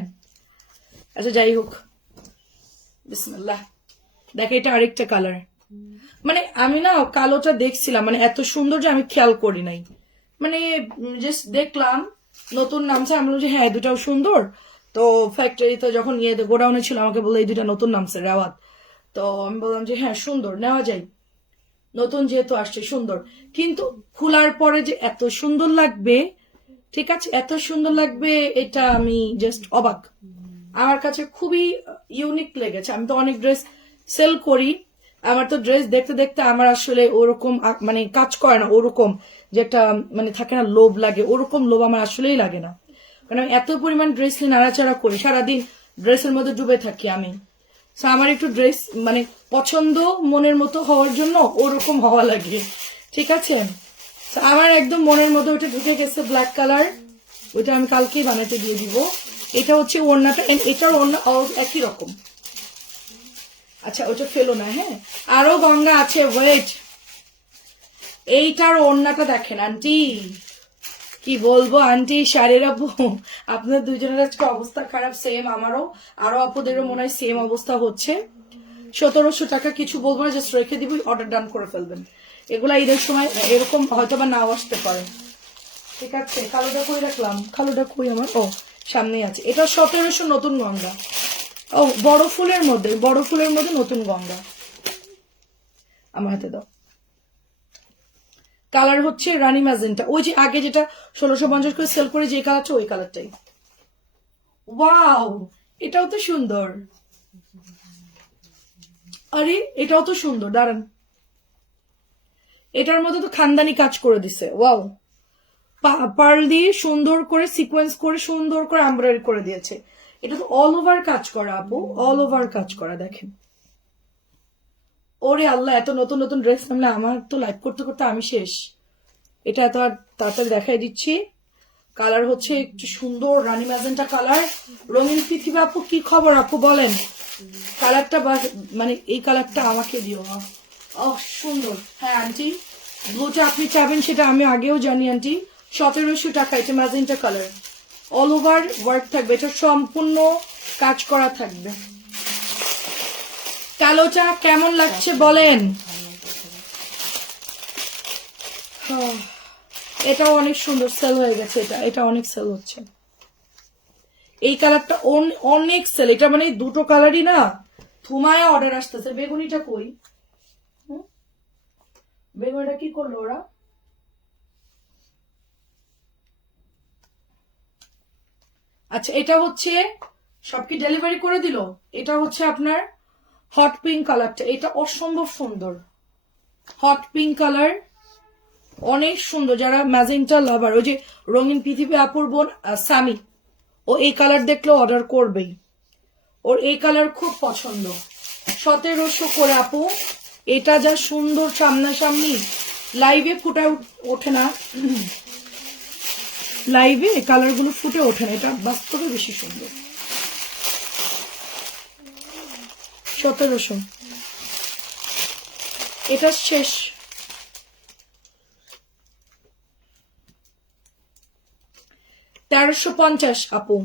আচ্ছা যাই হোক, বিসমিল্লাহ। দেখে এটা আরেকটা কালার, মানে আমি না কালোটা দেখছিলাম, মানে এত সুন্দর যে আমি খেয়াল করি নাই, মানে জাস্ট দেখলাম নতুন নামছে, আমি বললাম যে হ্যাঁ দুটাও সুন্দর। তো ফ্যাক্টরিতে যখন ইয়ে গোডাউনে ছিল আমাকে বললো এই দুটা নতুন নামছে রেওয়াত, তো আমি বললাম যে হ্যাঁ সুন্দর, নেওয়া যায়, নতুন যেহেতু আসছে সুন্দর। কিন্তু খোলার পরে যে এত সুন্দর লাগবে, ঠিক আছে এত সুন্দর লাগবে, এটা আমি জাস্ট অবাক, আমার কাছে খুবই ইউনিক লেগেছে। আমি তো অনেক ড্রেস সেল করি, আমার তো ড্রেস দেখতে দেখতে আমার আসলে ওরকম মানে কাজ করে না, ওরকম যে একটা মানে থাকে না লোভ লাগে, ওরকম লোভ আমার আসলেই লাগে না, কারণ আমি এত পরিমাণ ড্রেস নিয়ে নাড়াচাড়া করি, সারাদিন ড্রেসের মধ্যে ডুবে থাকি আমি। আমার একটু ড্রেস মানে পছন্দ মনের মতো হওয়ার জন্য ওরকম হওয়া লাগে, ঠিক আছে। আমার একদম মনের মধ্যে ওটা ঢুকে গেছে, ব্ল্যাক কালার, ওইটা আমি কালকেই বানাতে দিয়ে দিব। এটা হচ্ছে ওড়নাটা, এটার ওড়না একই রকম। আচ্ছা ওটা ফেলো না, হ্যাঁ আরো গঙ্গা আছে, ওয়েট। এইটার ওড়নাটা দেখেন আন্টি, কি বলবো আন্টি, শাড়ির আপু আপনার দুইজনের আজকে অবস্থা খারাপ, সেম আমারও, আরো আপুদেরও মনে হয় সেম অবস্থা হচ্ছে। 1700 টাকা, কিছু বলবো না, জাস্ট রেখে দিবি, অর্ডার ডান করে ফেলবেন। এগুলা ঈদের সময় এরকম হয়তো বা নাও আসতে পারে, ঠিক আছে। কালোটা কই রাখলাম, কালোটা কই আমার, ও সামনেই আছে। এটা 1700 নতুন গঙ্গা, ও বড় ফুলের মধ্যে নতুন গঙ্গা। আমার হাতে দাও। কালার হচ্ছে রানী ম্যাজেন্টা, ওই যে আগে যেটা 1650 করে সেল করে যে কালারটা, ওই কালারটাই। ওয়াও, এটাও তো সুন্দর। আরে এটাও তো সুন্দর, দাঁড়ান, এটার মধ্যে তো খানদানি কাজ করে দিছে। ওয়াও, পার্ল দিয়ে সুন্দর করে সিকোয়েন্স করে সুন্দর করে এমব্রয়ডারি করে দিয়েছে। এটা তো অল ওভার কাজ করা আপু, অল ওভার কাজ করা, দেখেন। ওরে আল্লাহ, এত নতুন নতুন ড্রেস নামলে আমার তো লাইভ করতে করতে আমি শেষ। এটা এত তাড়াতাড়ি দেখাই দিচ্ছি। কালার হচ্ছে একটু সুন্দর রানী ম্যাজেন্টা কালার। রঙিন পৃথিবী আপু কি খবর আপু বলেন? কালারটা মানে এই কালারটা আমাকে দিও। সুন্দর। হ্যাঁ আন্টি, ব্লুটা আপনি চাবেন সেটা আমি আগেও জানি আন্টি। 1700 টাকা, এটা magenta colour, all over work থাকবে, এটা সম্পূর্ণ কাজ করা থাকবে। কালোটা কেমন লাগছে বলেন? এটাও অনেক সুন্দর, সেল হয়ে গেছে। এটা অনেক সেল হচ্ছে। এই কালারটা অনেক সেল। এটা মানে দুটো কালারই না থুমায়া অর্ডার আসতেছে। বেগুনিটা কই? বেগুনিটা কি করলো ওরা? আচ্ছা, এটা হচ্ছে সব কি ডেলিভারি করে দিল? এটা হচ্ছে আপনার হট পিঙ্ক কালারটা, এটা অসম্ভব সুন্দর। হট পিঙ্ক কালার অনেক সুন্দর। যারা ম্যাজেন্টা লাভার, ওই যে রঙিন পৃথিবী আপুর বোন সামি, ও এই কালার দেখলে অর্ডার করবেই, ওর এই কালার খুব পছন্দ। 1700 করে আপু, এটা যা সুন্দর সামনাসামনি, লাইভে ফুটে ওঠে না, লাইভে কালার গুলো ফুটে ওঠে না, এটা বাস্তবে বেশি সুন্দর। 1700, এটা শেষ। $1350 আপু,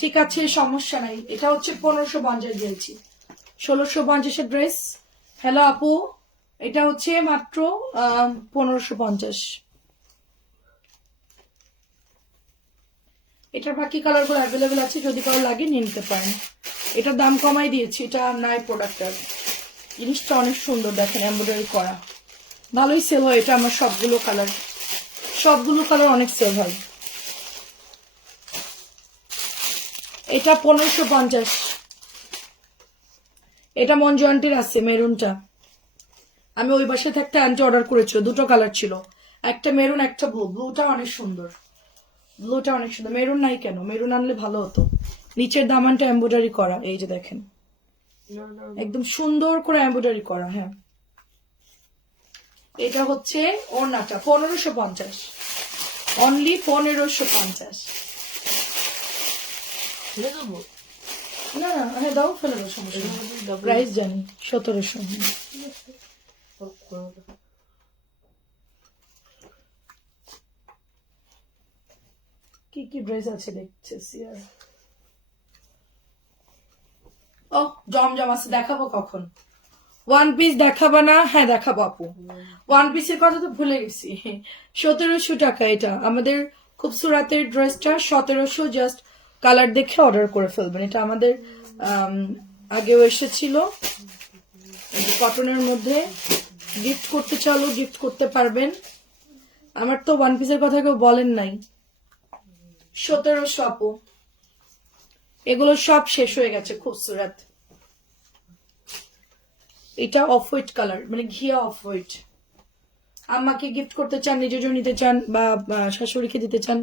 ঠিক আছে সমস্যা নাই। এটা হচ্ছে 1550 দিয়েছি, 1650 ড্রেস। হ্যালো আপু, এটা হচ্ছে মাত্র 1550। এটার বাকি কালার গুলো অ্যাভেলেবেল আছে, যদি কারো লাগে নিয়ে নিতে পারেন। এটার দাম কমাই দিয়েছি, এটা নাই প্রোডাক্টটার। জিনিসটা অনেক সুন্দর, দেখেন এমব্রয়ডারি করা, ভালোই সেল হয়। এটা আমার সবগুলো কালার অনেক সেল হয়। এটা 1550। এটা মঞ্জু আন্টির আছে মেরুনটা, আমি ওই বাসায় থাকতে আন্টি অর্ডার করেছিল, দুটো কালার ছিল, একটা মেরুন একটা ব্লু। ব্লুটা অনেক সুন্দর, মেরুন নাই কেন? মেরুন আনলে ভালো হতো। নিচের দামানটা এমব্রয়ডারি করা, এই যে দেখেন একদম সুন্দর করে এমব্রয়ডারি করা। হ্যাঁ, এটা হচ্ছে ওড়নাটা 1550, অনলি 1550। না না, হ্যাঁ দাও, ফেলে দাও, সমস্যা। প্রাইস জানি 1700। কি কি ড্রেস আছে দেখতেছি আর। ও জমজম আছে, দেখাবো কখন? ওয়ান পিস দেখাবা না? হ্যাঁ দেখাবো আপু, ওয়ান পিসের কথা তো ভুলে গেছি। 1700 টাকা এটা আমাদের খুবসুরাতের ড্রেসটা, 1700। জাস্ট কালার দেখে অর্ডার করে ফেলবেন। এটা আমাদের আগেও এসেছিল, কটনের মধ্যে। গিফট করতে চাইলেও গিফট করতে পারবেন। আমার তো ওয়ান পিসের কথা কেউ বলেন নাই। 1700 আপু, এগুলো সব শেষ হয়ে গেছে খুবসুরাত। এটা অফ হোয়াইট কালার, মানে ঘিয়া অফ হোয়াইট। আম্মাকে গিফট করতে চান, নিজের জন্য নিতে চান, বা শাশুড়িকে দিতে চান,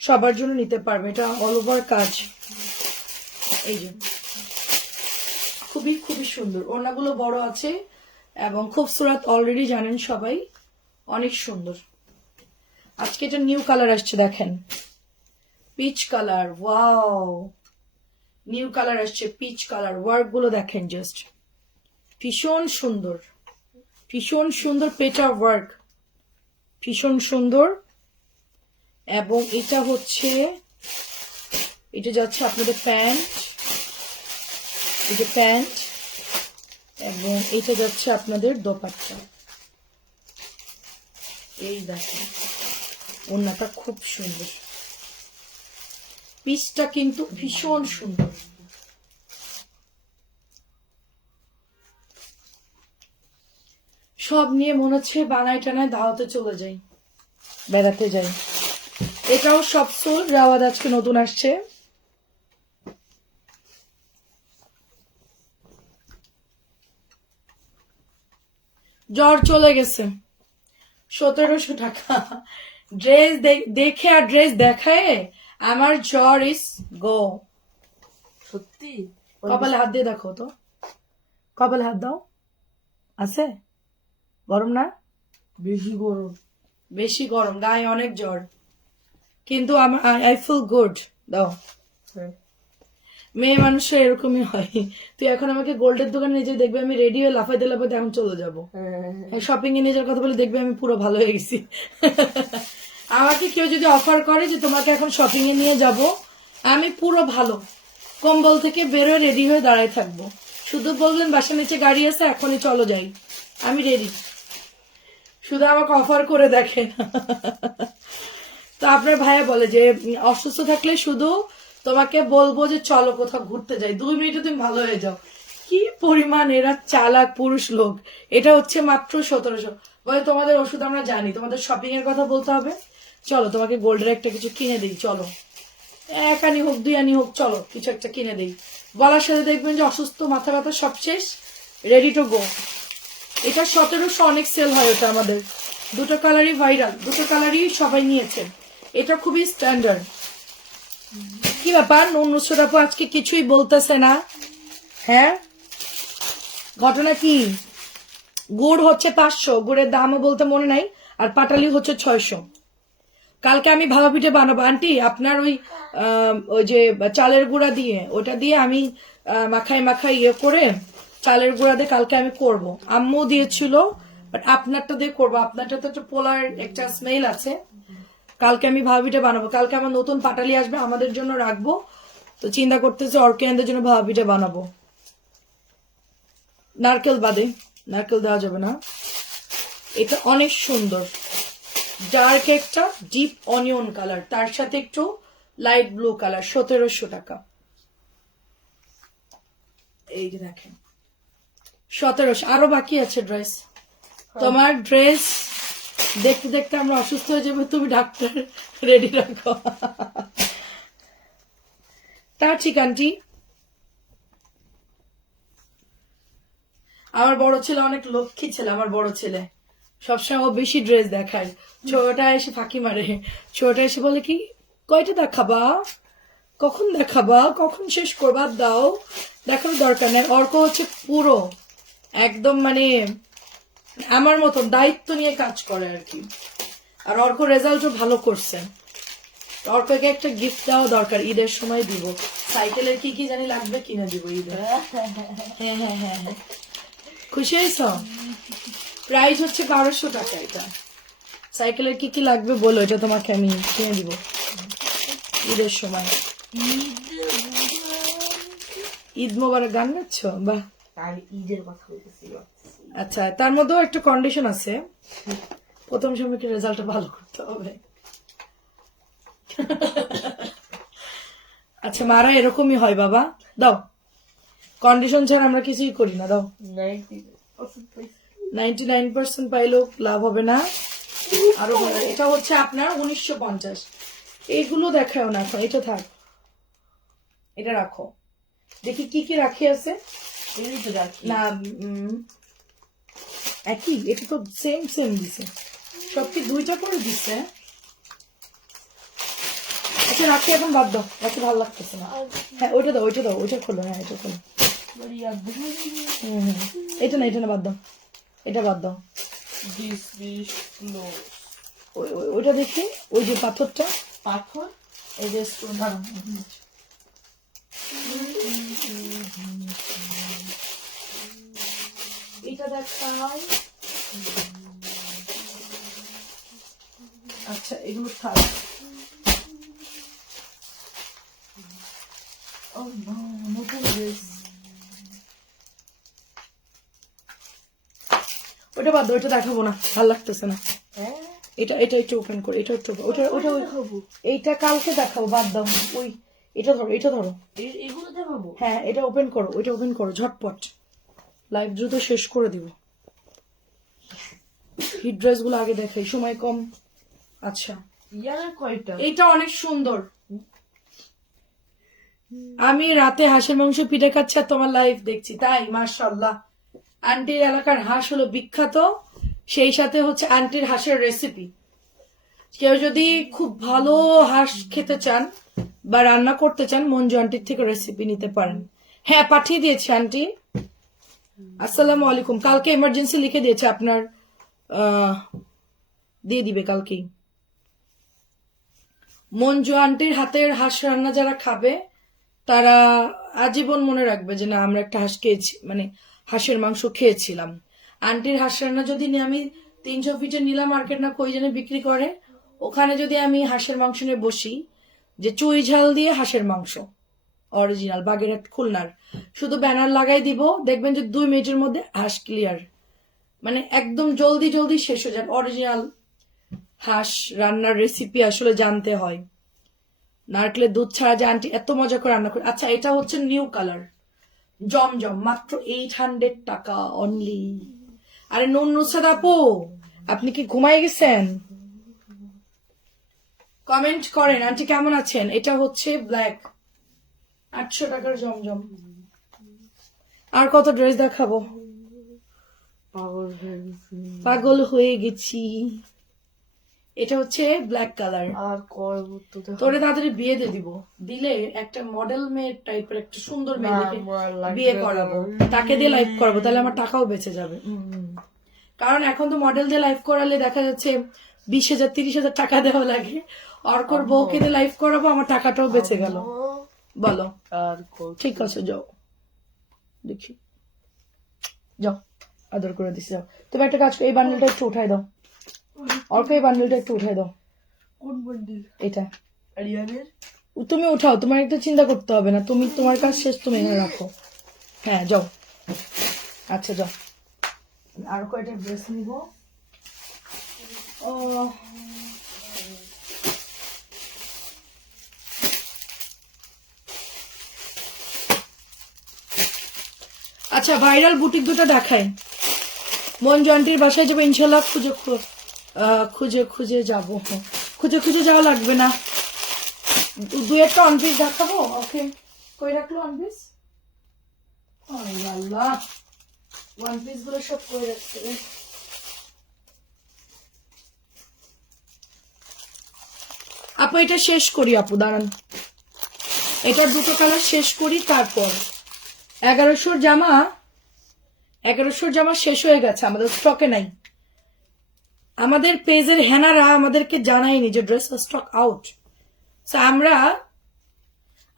সবার জন্য নিতে পারবে। এটা অল ওভার কাজ, এই যে খুবই খুবই সুন্দর। ওড়নাগুলো বড় আছে এবং খুবসুরাত, অলরেডি জানেন সবাই, অনেক সুন্দর। আজকে এটা নিউ কালার আসছে, দেখেন peach colour. Wow, new colour আসছে পিচ কালার। ওয়ার্ক গুলো দেখেন, জাস্ট ভীষণ সুন্দর, ভীষণ সুন্দর। পেটা ওয়ার্ক ভীষণ সুন্দর। এবং এটা হচ্ছে, এটা যাচ্ছে আপনাদের প্যান্ট, এই যে প্যান্ট, এবং এটা যাচ্ছে আপনাদের দোপাট্টা। এই দেখেন ওড়নাটা খুব সুন্দর, পিসটা কিন্তু ভীষণ সুন্দর। সব নিয়ে মনে হচ্ছে বানায় টানায় দাওয়াতে চলে যাই, বেড়াতে যাই। এটাও সব সোল, রাওয়াদ আজকে নতুন আসছে। জ্বর চলে গেছে, 1700 টাকা ড্রেস দেখে আর ড্রেস দেখায় আমার জ্বর ইস গো। সত্যি কপালে হাত দিয়ে দেখো তো, কপালে হাত দাও, আছে? গরম না? বেশি গরম। বেশি গরম, গায়ে অনেক জ্বর, কিন্তু আমার আই ফিল গুড। দাও, হ্যাঁ। মেয়ে মানুষের এরকমই হয়। তুই এখন আমাকে গোল্ডের দোকানে নিয়ে যেয়ে দেখবে আমি রেডি হয়ে লাফাইতে লাফাইতে এখন চলে যাবো। শপিং এ নিয়ে যাওয়ার কথা বলে দেখবে আমি পুরো ভালো হয়ে গেছি। আমাকে কেউ যদি অফার করে যে তোমাকে এখন শপিং এ নিয়ে যাব, আমি পুরো ভালো কম্বল থেকে বেরোয় রেডি হয়ে দাঁড়ায় থাকবো। শুধু বলবেন বাসার নিচে গাড়ি আছে, এখনই চলো যাই, আমি রেডি। শুধু আমাকে অফার করে দেখেন। তো আপনার ভাইয়া বলে যে অসুস্থ থাকলে শুধু তোমাকে বলবো যে চলো কোথাও ঘুরতে যাই, 2 মিনিটে তুমি ভালো হয়ে যাও। কি পরিমাণ এরা চালাক পুরুষ লোক। এটা হচ্ছে মাত্র 1700। বলে তোমাদের ওষুধ আমরা জানি, তোমাদের শপিং এর কথা বলতে হবে, চলো তোমাকে গোল্ডের একটা কিছু কিনে দিই, চলো 1 আনি হোক 2 আনি হোক, চলো কিছু একটা কিনে দিই। বলার সাথে দেখবেন যে অসুস্থ, মাথা ব্যথা সব শেষ, রেডি টু গো। এটা 1700 অনেক সেল হয়। ওটা আমাদের দুটো কালারই ভাইরাল, দুটো কালারই সবাই নিয়েছে। এটা খুবই স্ট্যান্ডার্ড। কি ব্যাপার নুসরাত আপু আজকে কিছুই বলতেছে না? হ্যাঁ, ঘটনা কি? গুড় হচ্ছে 500, গুড়ের দামও বলতে মনে নাই, আর পাটালি হচ্ছে 600। কালকে আমি ভাপা পিঠে বানাবো আন্টি, আপনার ওই যে চালের গুঁড়া দিয়ে, ওটা দিয়ে আমি মাখাই মাখাই ইয়ে করে চালের গুঁড়া দিয়ে কালকে আমি করব। আম্মু দিয়েছিল, বাট আপনারটা দিয়ে করবো। আপনারটা তো একটা পোলার একটা স্মেল আছে। কালকে আমি ভাপা পিঠে বানাবো। কালকে আমার নতুন পাটালি আসবে, আমাদের জন্য রাখবো। তো চিন্তা করতেছি অর্কেন্দের জন্য ভাপা পিঠে বানাবো। নারকেল বাদে, নারকেল দেওয়া যাবে না। এটা অনেক সুন্দর, ডার্ক একটা ডিপ অনিয়ন কালার, তার সাথে একটু লাইট ব্লু কালার, 1700 টাকা। এই যে দেখেন 1700। আরো বাকি আছে ড্রেস। তোমার ড্রেস দেখতে দেখতে আমরা অসুস্থ হয়ে যাবো, তুমি ডাক্তার রেডি রাখো। তা ঠিক আন্টি। আমার বড় ছেলে অনেক লক্ষ্মী ছেলে, আমার বড় ছেলে সবসময় ও বেশি ড্রেস দেখায়। ছোটটা এসে ফাঁকি মারে, ছোটটা এসে বলে কি কয়টা দেখাবা, কখন দেখাবা, কখন শেষ করবা, দাও, দেখার দরকার নেই। অর্ক হচ্ছে পুরো একদম মানে আমার মতন দায়িত্ব নিয়ে কাজ করে আর কি। আর অর্ক রেজাল্টও ভালো করছে। অর্ককে একটা গিফট দেওয়া দরকার, ঈদের সময় দিব। সাইকেলের কি কি জানি লাগবে, কিনে দিব ঈদে। হ্যাঁ হ্যাঁ হ্যাঁ হ্যাঁ, খুশি হয়েছ? প্রাইস হচ্ছে 1200 টাকা। এটা সাইকেলের কি কি লাগবে বলো, এটা তোমাকে আমি কিনে দিব ঈদের সময়। ঈদ মোবারক গান গাচ্ছ? বাহ, তার ঈদের কথা বলতেছি। আচ্ছা, তার মধ্যেও একটা কন্ডিশন আছে, প্রথম সময় কি রেজাল্ট ভালো করতে হবে। আচ্ছা, মারা এরকমই হয় বাবা। দাও, কন্ডিশন ছাড়া আমরা কিছুই করি না। দাও, 99% পাইলেও লাভ হবে না। আরো ভালো, এটা হচ্ছে আপনার 1950। এইগুলো দেখাও না এখন, এটা থাক, এটা রাখো। দেখি কি কি রাখি আছে না। একই, এটা তো সেম সেম দিছে, সব কি 2টা করে দিচ্ছে। আচ্ছা রাখি, এখন বাদ দাও, রাখি ভালো লাগতেছে না। হ্যাঁ ওইটা দাও, ওইটা দাও, ওইটা খোলো। হ্যাঁ এটা খোলো। এটা না, এটা না, বাদ দাও, এটা বাদ দাও। ওইটা দেখি, ওই যে পাথরটা, পাথর, এই যে এটা দেখাও। আচ্ছা এগুলো থাক। নতুন ড্রেস, ওটা বাদ দাও, ওইটা দেখাবো না, ভালো লাগতেছে না। এটা এটা একটু ওপেন করো, এটা একটু, ওটা ওটা এইটা কালকে দেখাবো, বাদ দাও। ওই এটা ধরো, এটা ধরো, এগুলো দেখাবো। হ্যাঁ এটা ওপেন করো, ওইটা ওপেন করো ঝটপট, লাইভ দ্রুত শেষ করে দিব। হিট ড্রেস গুলো আগে দেখাই, সময় কম। আচ্ছা, ইয়ার কয়টা? এটা অনেক সুন্দর। আমি রাতে হাঁসের মাংস পিঠে খাচ্ছি আর তোমার লাইভ দেখছি, তাই? মাশাআল্লাহ। আন্টির এলাকার হাঁস হলো বিখ্যাত, সেই সাথে হচ্ছে আন্টির হাঁসের রেসিপি। কেউ যদি খুব ভালো হাঁস খেতে চান বা রান্না করতে চান, মঞ্জু আন্টির থেকে রেসিপি নিতে পারেন। হ্যাঁ, পাঠিয়ে দিয়েছি আন্টি। আসসালামু আলাইকুম। কালকে এমার্জেন্সি লিখে দিয়েছে আপনার, দিয়ে দিবে কালকেই। মঞ্জু আন্টির হাতের হাঁস রান্না যারা খাবে তারা আজীবন মনে রাখবে যে না, আমরা একটা হাঁস খেয়েছি, মানে হাঁসের মাংস খেয়েছিলাম। আন্টির হাঁস রান্না যদি আমি 300 ফিটে নীলা মার্কেট না কই জানে বিক্রি করে, ওখানে যদি আমি হাঁসের মাংস নিয়ে বসি, যে চুই ঝাল দিয়ে হাঁসের মাংস অরিজিনাল বাগেরহাট খুলনার, শুধু ব্যানার লাগাই দিব, দেখবেন যে 2 মিনিটের মধ্যে হাঁস ক্লিয়ার, মানে একদম জলদি জলদি শেষ হয়ে যাবে। অরিজিনাল হাঁস রান্নার রেসিপি আসলে জানতে হয়, নারকেলের দুধ ছাড়া যে আন্টি এত মজা করে রান্না করে। আচ্ছা, এটা হচ্ছে নিউ কালার জমজম, মাত্র 800 টাকা অনলি। আরে নুসরাত আপু, আপনি কি ঘুমাই গেছেন? কমেন্ট করেন আন্টি কেমন আছেন। এটা হচ্ছে ব্ল্যাক, 800 টাকার জমজম। আর কত ড্রেস দেখাবো? পাগল হয়ে গেছি। এটা হচ্ছে ব্ল্যাক কালার। আর করবো তো দেখো। তোরে তাড়াতাড়ি বিয়ে দিয়ে দিব, দিলে একটা মডেল মেয়ে টাইপের একটা সুন্দর মেয়ে দেখে বিয়ে করাবো, তাকে দিয়ে লাইভ করাবো, তাহলে আমার টাকাও বেঁচে যাবে। কারণ এখন তো মডেল দিয়ে লাইভ করালে দেখা যাচ্ছে 20,000 30,000 টাকা দেওয়া লাগে। অর্কর বউকে দিয়ে লাইভ করাবো, আমার টাকাটাও বেঁচে গেল। বলো। আর কত? ঠিক আছে, যাও দেখি, যাও আদর করে দিছি, যাও। তুমি একটা কাজ করো, এই বান্ডেলটা একটু উঠাই দাও। অর্ক, এই বান্ডেলটা একটু উঠাই দাও। কোন বান্ডিল? এটা আরিয়ানের? তুমি উঠাও, তোমার একটু চিন্তা করতে হবে না, তুমি তোমার কাজ শেষ, তুমি এখানে রাখো। হ্যাঁ, যাও। আচ্ছা, যাও। আর কয়টা ড্রেস নিব? ও, আচ্ছা, ভাইরাল বুটিক দুটো দেখাই। মঞ্জু আন্টির বাসায় যাবো ইনশাল্লাহ, খুঁজে খুঁজে যাবো। খুঁজে খুঁজে যাওয়া লাগবে না, 2-1টা অন পিস দেখাবো। ওকে, কই রাখলো on piece? Allah, one piece গুলো সব কই রাখছে রে। আপু এটা শেষ করি, আপু দাঁড়ান, এটা দুটো কালার শেষ করি, তারপর 1100 জামা শেষ হয়ে গেছে, আমাদের স্টকে নাই। আমাদের পেজের হেনারা আমাদেরকে জানায়নি যে ড্রেস স্টক আউট। আমরা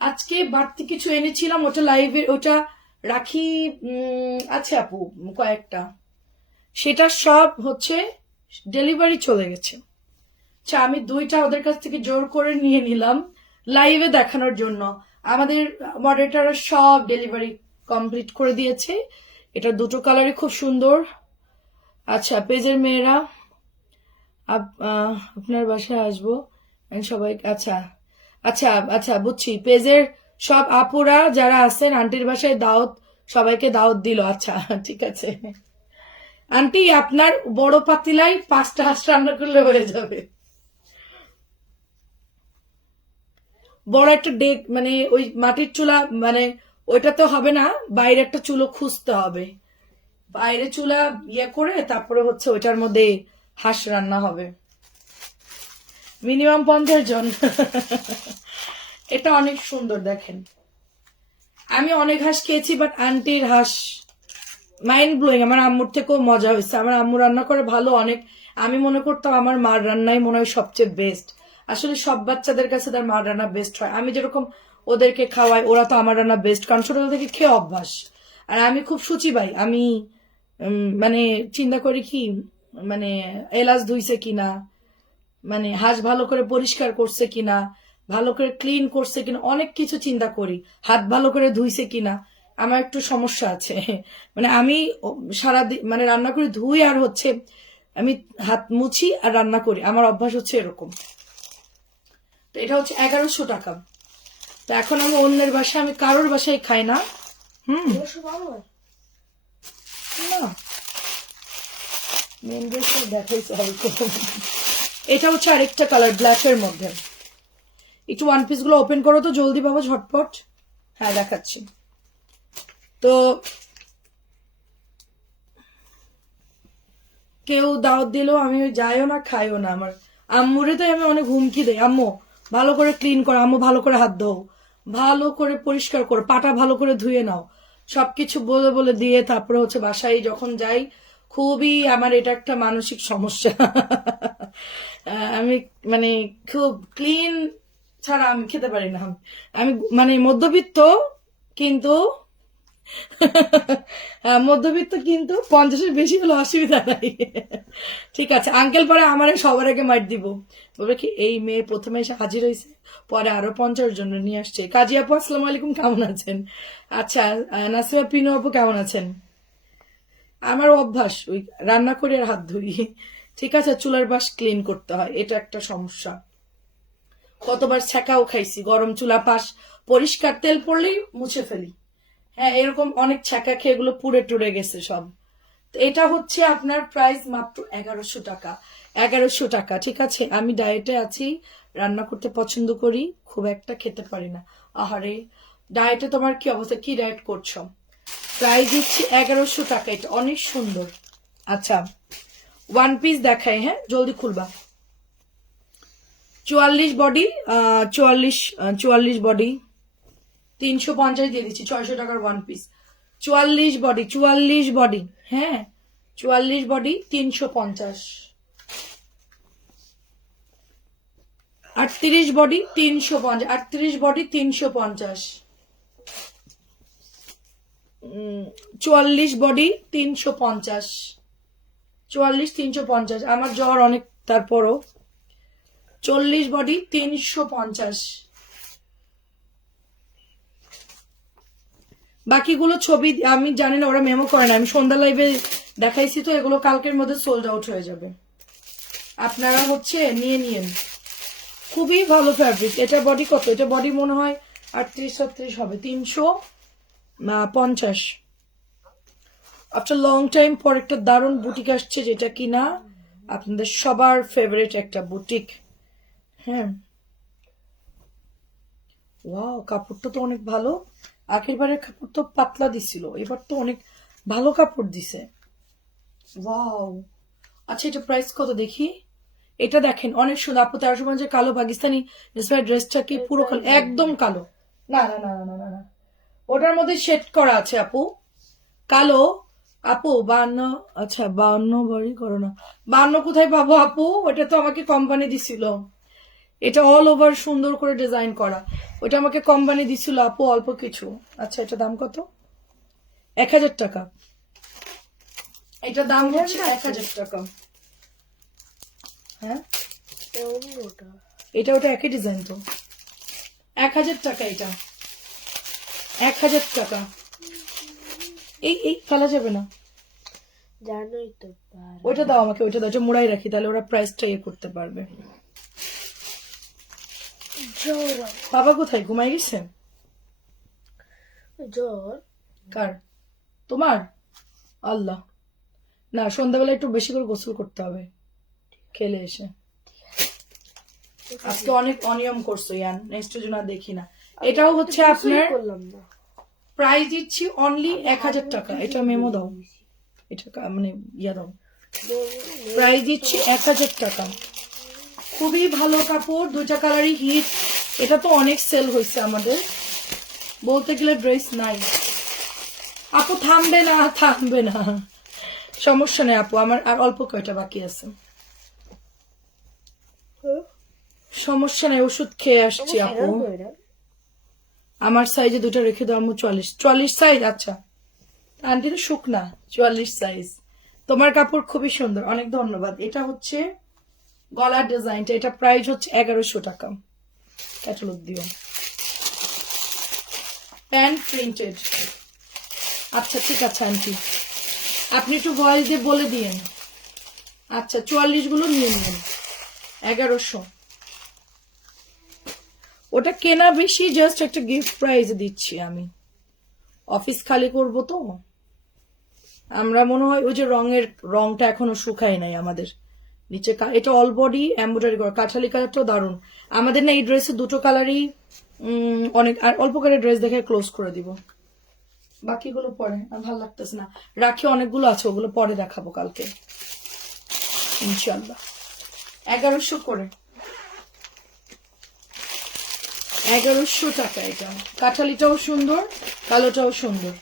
আজকে বাড়তি কিছু এনেছিলাম, ওটা লাইভে, ওটা রাখি আছে আপু কয়েকটা, সেটা সব হচ্ছে ডেলিভারি চলে গেছে। আচ্ছা, আমি 2টা ওদের কাছ থেকে জোর করে নিয়ে নিলাম লাইভে দেখানোর জন্য। আমাদের মডারেটর সব ডেলিভারি কমপ্লিট করে দিয়েছে। এটা দুটো কালারই খুব সুন্দর। আচ্ছা, পেজের মেয়েরা আপনার বাসায় আসবো সবাই। আচ্ছা আচ্ছা আচ্ছা, বুঝছি, পেজের সব আপুরা যারা আছেন আন্টির বাসায় দাওয়াত, সবাইকে দাওয়াত দিল। আচ্ছা, ঠিক আছে আন্টি, আপনার বড় পাতিলাই 5টা হাঁস রান্না করলে হয়ে যাবে। বড় একটা ডেক, মানে ওই মাটির চুলা, মানে ওইটা তো হবে না, বাইরে একটা চুলো খুঁজতে হবে, বাইরে চুলা করে তারপরে হচ্ছে ওইটার মধ্যে হাঁস রান্না হবে, মিনিমাম 50 জন। এটা অনেক সুন্দর, দেখেন। আমি অনেক হাঁস খেয়েছি, বাট আন্টির হাঁস মাইন্ড ব্লোয়িং। আমার আম্মুর থেকেও মজা হয়েছে, আমার আম্মু রান্না করে ভালো অনেক। আমি মনে করতাম আমার মার রান্নাই মনে হয় সবচেয়ে বেস্ট। আসলে সব বাচ্চাদের কাছে তার মার রান্না বেস্ট হয়। আমি যেরকম ওদেরকে খাওয়াই, ওরা তো আমার রান্না বেস্ট, কারণ ছোটবেলা থেকে খেয়ে অভ্যাস। আর আমি খুব শুচিবাই, আমি মানে চিন্তা করি কি, মানে এলাচ ধুইছে কিনা, মানে হাঁস ভালো করে পরিষ্কার করছে কিনা, ভালো করে ক্লিন করছে কিনা, অনেক কিছু চিন্তা করি। হাত ভালো করে ধুইছে কিনা, আমার একটু সমস্যা আছে। মানে আমি সারাদিন মানে রান্না করে ধুই, আর হচ্ছে আমি হাত মুছি আর রান্না করি, আমার অভ্যাস হচ্ছে এরকম। তো এটা হচ্ছে 1100 টাকা। তো এখন আমি অন্যের বাসায়, আমি কারোর বাসায় খাই না। না, মেন ড্রেসটা দেখাইছে হয়তো। এটা হচ্ছে আরেকটা কালার ব্ল্যাকের মধ্যে। একটু ওয়ান পিস গুলো ওপেন করো তো জলদি বাবা, ঝটপট। হ্যাঁ দেখাচ্ছি। তো কেউ দাওয়াত দিলেও আমি ওই যাইও না খাইও না। আমার আম্মুরে তো আমি অনেক হুমকি দেই, আম্মু ভালো করে ক্লিন করো, আম্মু ভালো করে হাত ধোও, ভালো করে পরিষ্কার করো, পাটা ভালো করে ধুয়ে নাও, সবকিছু বলে বলে দিয়ে তারপরে হচ্ছে বাসায় যখন যাই খুবই আমার এটা একটা মানসিক সমস্যা। আমি মানে খুব ক্লিন ছাড়া আমি খেতে পারি না। আমি মানে মধ্যবিত্ত, কিন্তু মধ্যবিত্ত কিন্তু 50-এর বেশি হলে অসুবিধা নাই। ঠিক আছে আঙ্কেল, পরে আমার সবার আগে মার দিব, বলবে কি এই মেয়ে প্রথমে এসে হাজির হয়েছে, পরে আরো 50 জন্য নিয়ে আসছে। কাজী আপু আসসালামু আলাইকুম, কেমন আছেন? আচ্ছা নাসিমা পিনু আপু কেমন আছেন? আমার অভ্যাস ওই রান্না করে আর হাত ধুই। ঠিক আছে, চুলার বাস ক্লিন করতে হয়, এটা একটা সমস্যা। কতবার ছ্যাঁকাও খাইছি, গরম চুলা পাশ পরিষ্কার তেল পড়লেই মুছে ফেলি। হ্যাঁ এরকম অনেক ছ্যাঁকা খেয়ে এগুলো পুড়ে টুড়ে গেছে সব। তো এটা হচ্ছে আপনার প্রাইস মাত্র 1100 টাকা। 1100 টাকা, ঠিক আছে। আমি ডায়েটে আছি, রান্না করতে পছন্দ করি, খুব একটা খেতে পারি না। আহারে ডায়েটে তোমার কি অবস্থা, কি ডায়েট করছো? প্রাইস দিচ্ছি 1100 টাকা, এটা অনেক সুন্দর। আচ্ছা ওয়ান পিস দেখাই, হ্যাঁ জলদি খুলবা। 44 বডি, 44 বডি 350 দিয়ে দিচ্ছি, 600 টাকার ওয়ান পিস। 44 বডি, 44 বডি, হ্যাঁ 44 বডি 350। 38 body 350, 38 body 350। 44 বডি 350, 44 350। আমার জ্বর অনেক, তারপরও 40 বডি 350। বাকিগুলো ছবি আমি জানি না, ওরা মেমো করে না, আমি সন্ধ্যা লাইভে দেখাইছি তো, এগুলো কালকের মধ্যে সোল্ড আউট হয়ে যাবে, আপনারা হচ্ছে নিয়ে নিয়েন। খুবই ভালো ফ্যাব্রিক। এটা বডি কত? এটা বডি মনে হয় 38-37 হবে, 350। আফটার লং টাইম পর একটা দারুণ বুটিক আসছে, যেটা কিনা আপনাদের সবার ফেভারিট একটা বুটিক। হ্যাঁ ওয়াও, কাপড়টা তো অনেক ভালো। আগের বারের কাপড় তো পাতলা দিছিল, এবার তো অনেক ভালো কাপড় দিছে। ওয়াও, আচ্ছা এটা প্রাইস কত দেখি? এটা দেখেন অনেক সুন্দর আপু। 1350 কালো পাকিস্তানি ড্রেসটা কি পুরো কালো, একদম কালো? না না না না না না, ওটার মধ্যে শেড করা আছে আপু, কালো। আপু 52, আচ্ছা 52 বড়ি করো না, 52 কোথায় পাবো আপু? ওটা তো আমাকে কোম্পানি দিছিল, এটা অল ওভার সুন্দর করে ডিজাইন করা, ওটা আমাকে কোম্পানি দিছিল আপু অল্প কিছু। আচ্ছা এটা দাম কত? 1000 টাকা। এটা দাম হচ্ছে 1000 টাকা। হ্যাঁ এটা ওটা একই ডিজাইন তো। 1000 টাকা এটা, 1000 টাকা। এই এই ফেলা যাবে না, জানোই তো। ওইটা দাও আমাকে, ওইটা দাও, ওটা মুড়াই রাখি, তাহলে ওরা প্রাইসটা ইয়ে করতে পারবে। বাবা কোথায়, ঘুমাই গেছে? জ্বর কার? তোমার? আল্লাহ, না সন্ধ্যাবেলা একটু বেশি করে গোসল করতে হবে খেলে এসে। আজকে অনেক অনিয়ম করছো ইয়ান, নেক্সট জন্য দেখি না। এটাও হচ্ছে আপনার করলাম না। প্রাইস দিচ্ছি অনলি 1000 টাকা। এটা মেমো দাও, এটা মানে ইয়া দাও, প্রাইস দিচ্ছি 1000 টাকা। খুবই ভালো কাপড়, দুইটা কালারই হিট। এটা তো অনেক সেল হয়েছে আমাদের, বলতে গেলে ড্রেস নাই। আপু থামবে না, থামবে না, সমস্যা নেই আপু, আমার আর অল্প কয়টা বাকি আছে, সমস্যা নেই, ওষুধ খেয়ে আসছি আপু। আমার সাইজে দুটো রেখে দাও আম্মু। 44 সাইজ, আচ্ছা আন্টির শুকনা 44 সাইজ। তোমার কাপড় খুবই সুন্দর, অনেক ধন্যবাদ। এটা হচ্ছে গলার ডিজাইনটা, এটা প্রাইস হচ্ছে 1100 টাকা। ক্যাটালগ দিও। প্যান্ট প্রিন্টেড, আচ্ছা ঠিক আছে আন্টি, আপনি একটু ভয়েস দিয়ে বলে দিয়েন। আচ্ছা 44 গুলো নিয়ে নিন, 1100। ওটা কেনা বেশি, জাস্ট একটা গিফট প্রাইজ দিচ্ছি আমি, অফিস খালি করব তো। আমরা মনে হয় ওই যে রংটা এখনো শুকায় নাই আমাদের নিচে এটা অল বডি এমব্রয়ডারি করা কাঠালি কালারটাও দারুণ আমাদের না এই ড্রেসের দুটো কালারই অনেক আর অল্প করে ড্রেস দেখে ক্লোজ করে দিব বাকিগুলো পরে আর ভালো লাগতেছে না রাখি অনেকগুলো আছে ওগুলো পরে দেখাবো কালকে ইনশাল্লাহ 1100 করে 1100 টাকা এটা কাঠালিটাও সুন্দর কালোটাও সুন্দর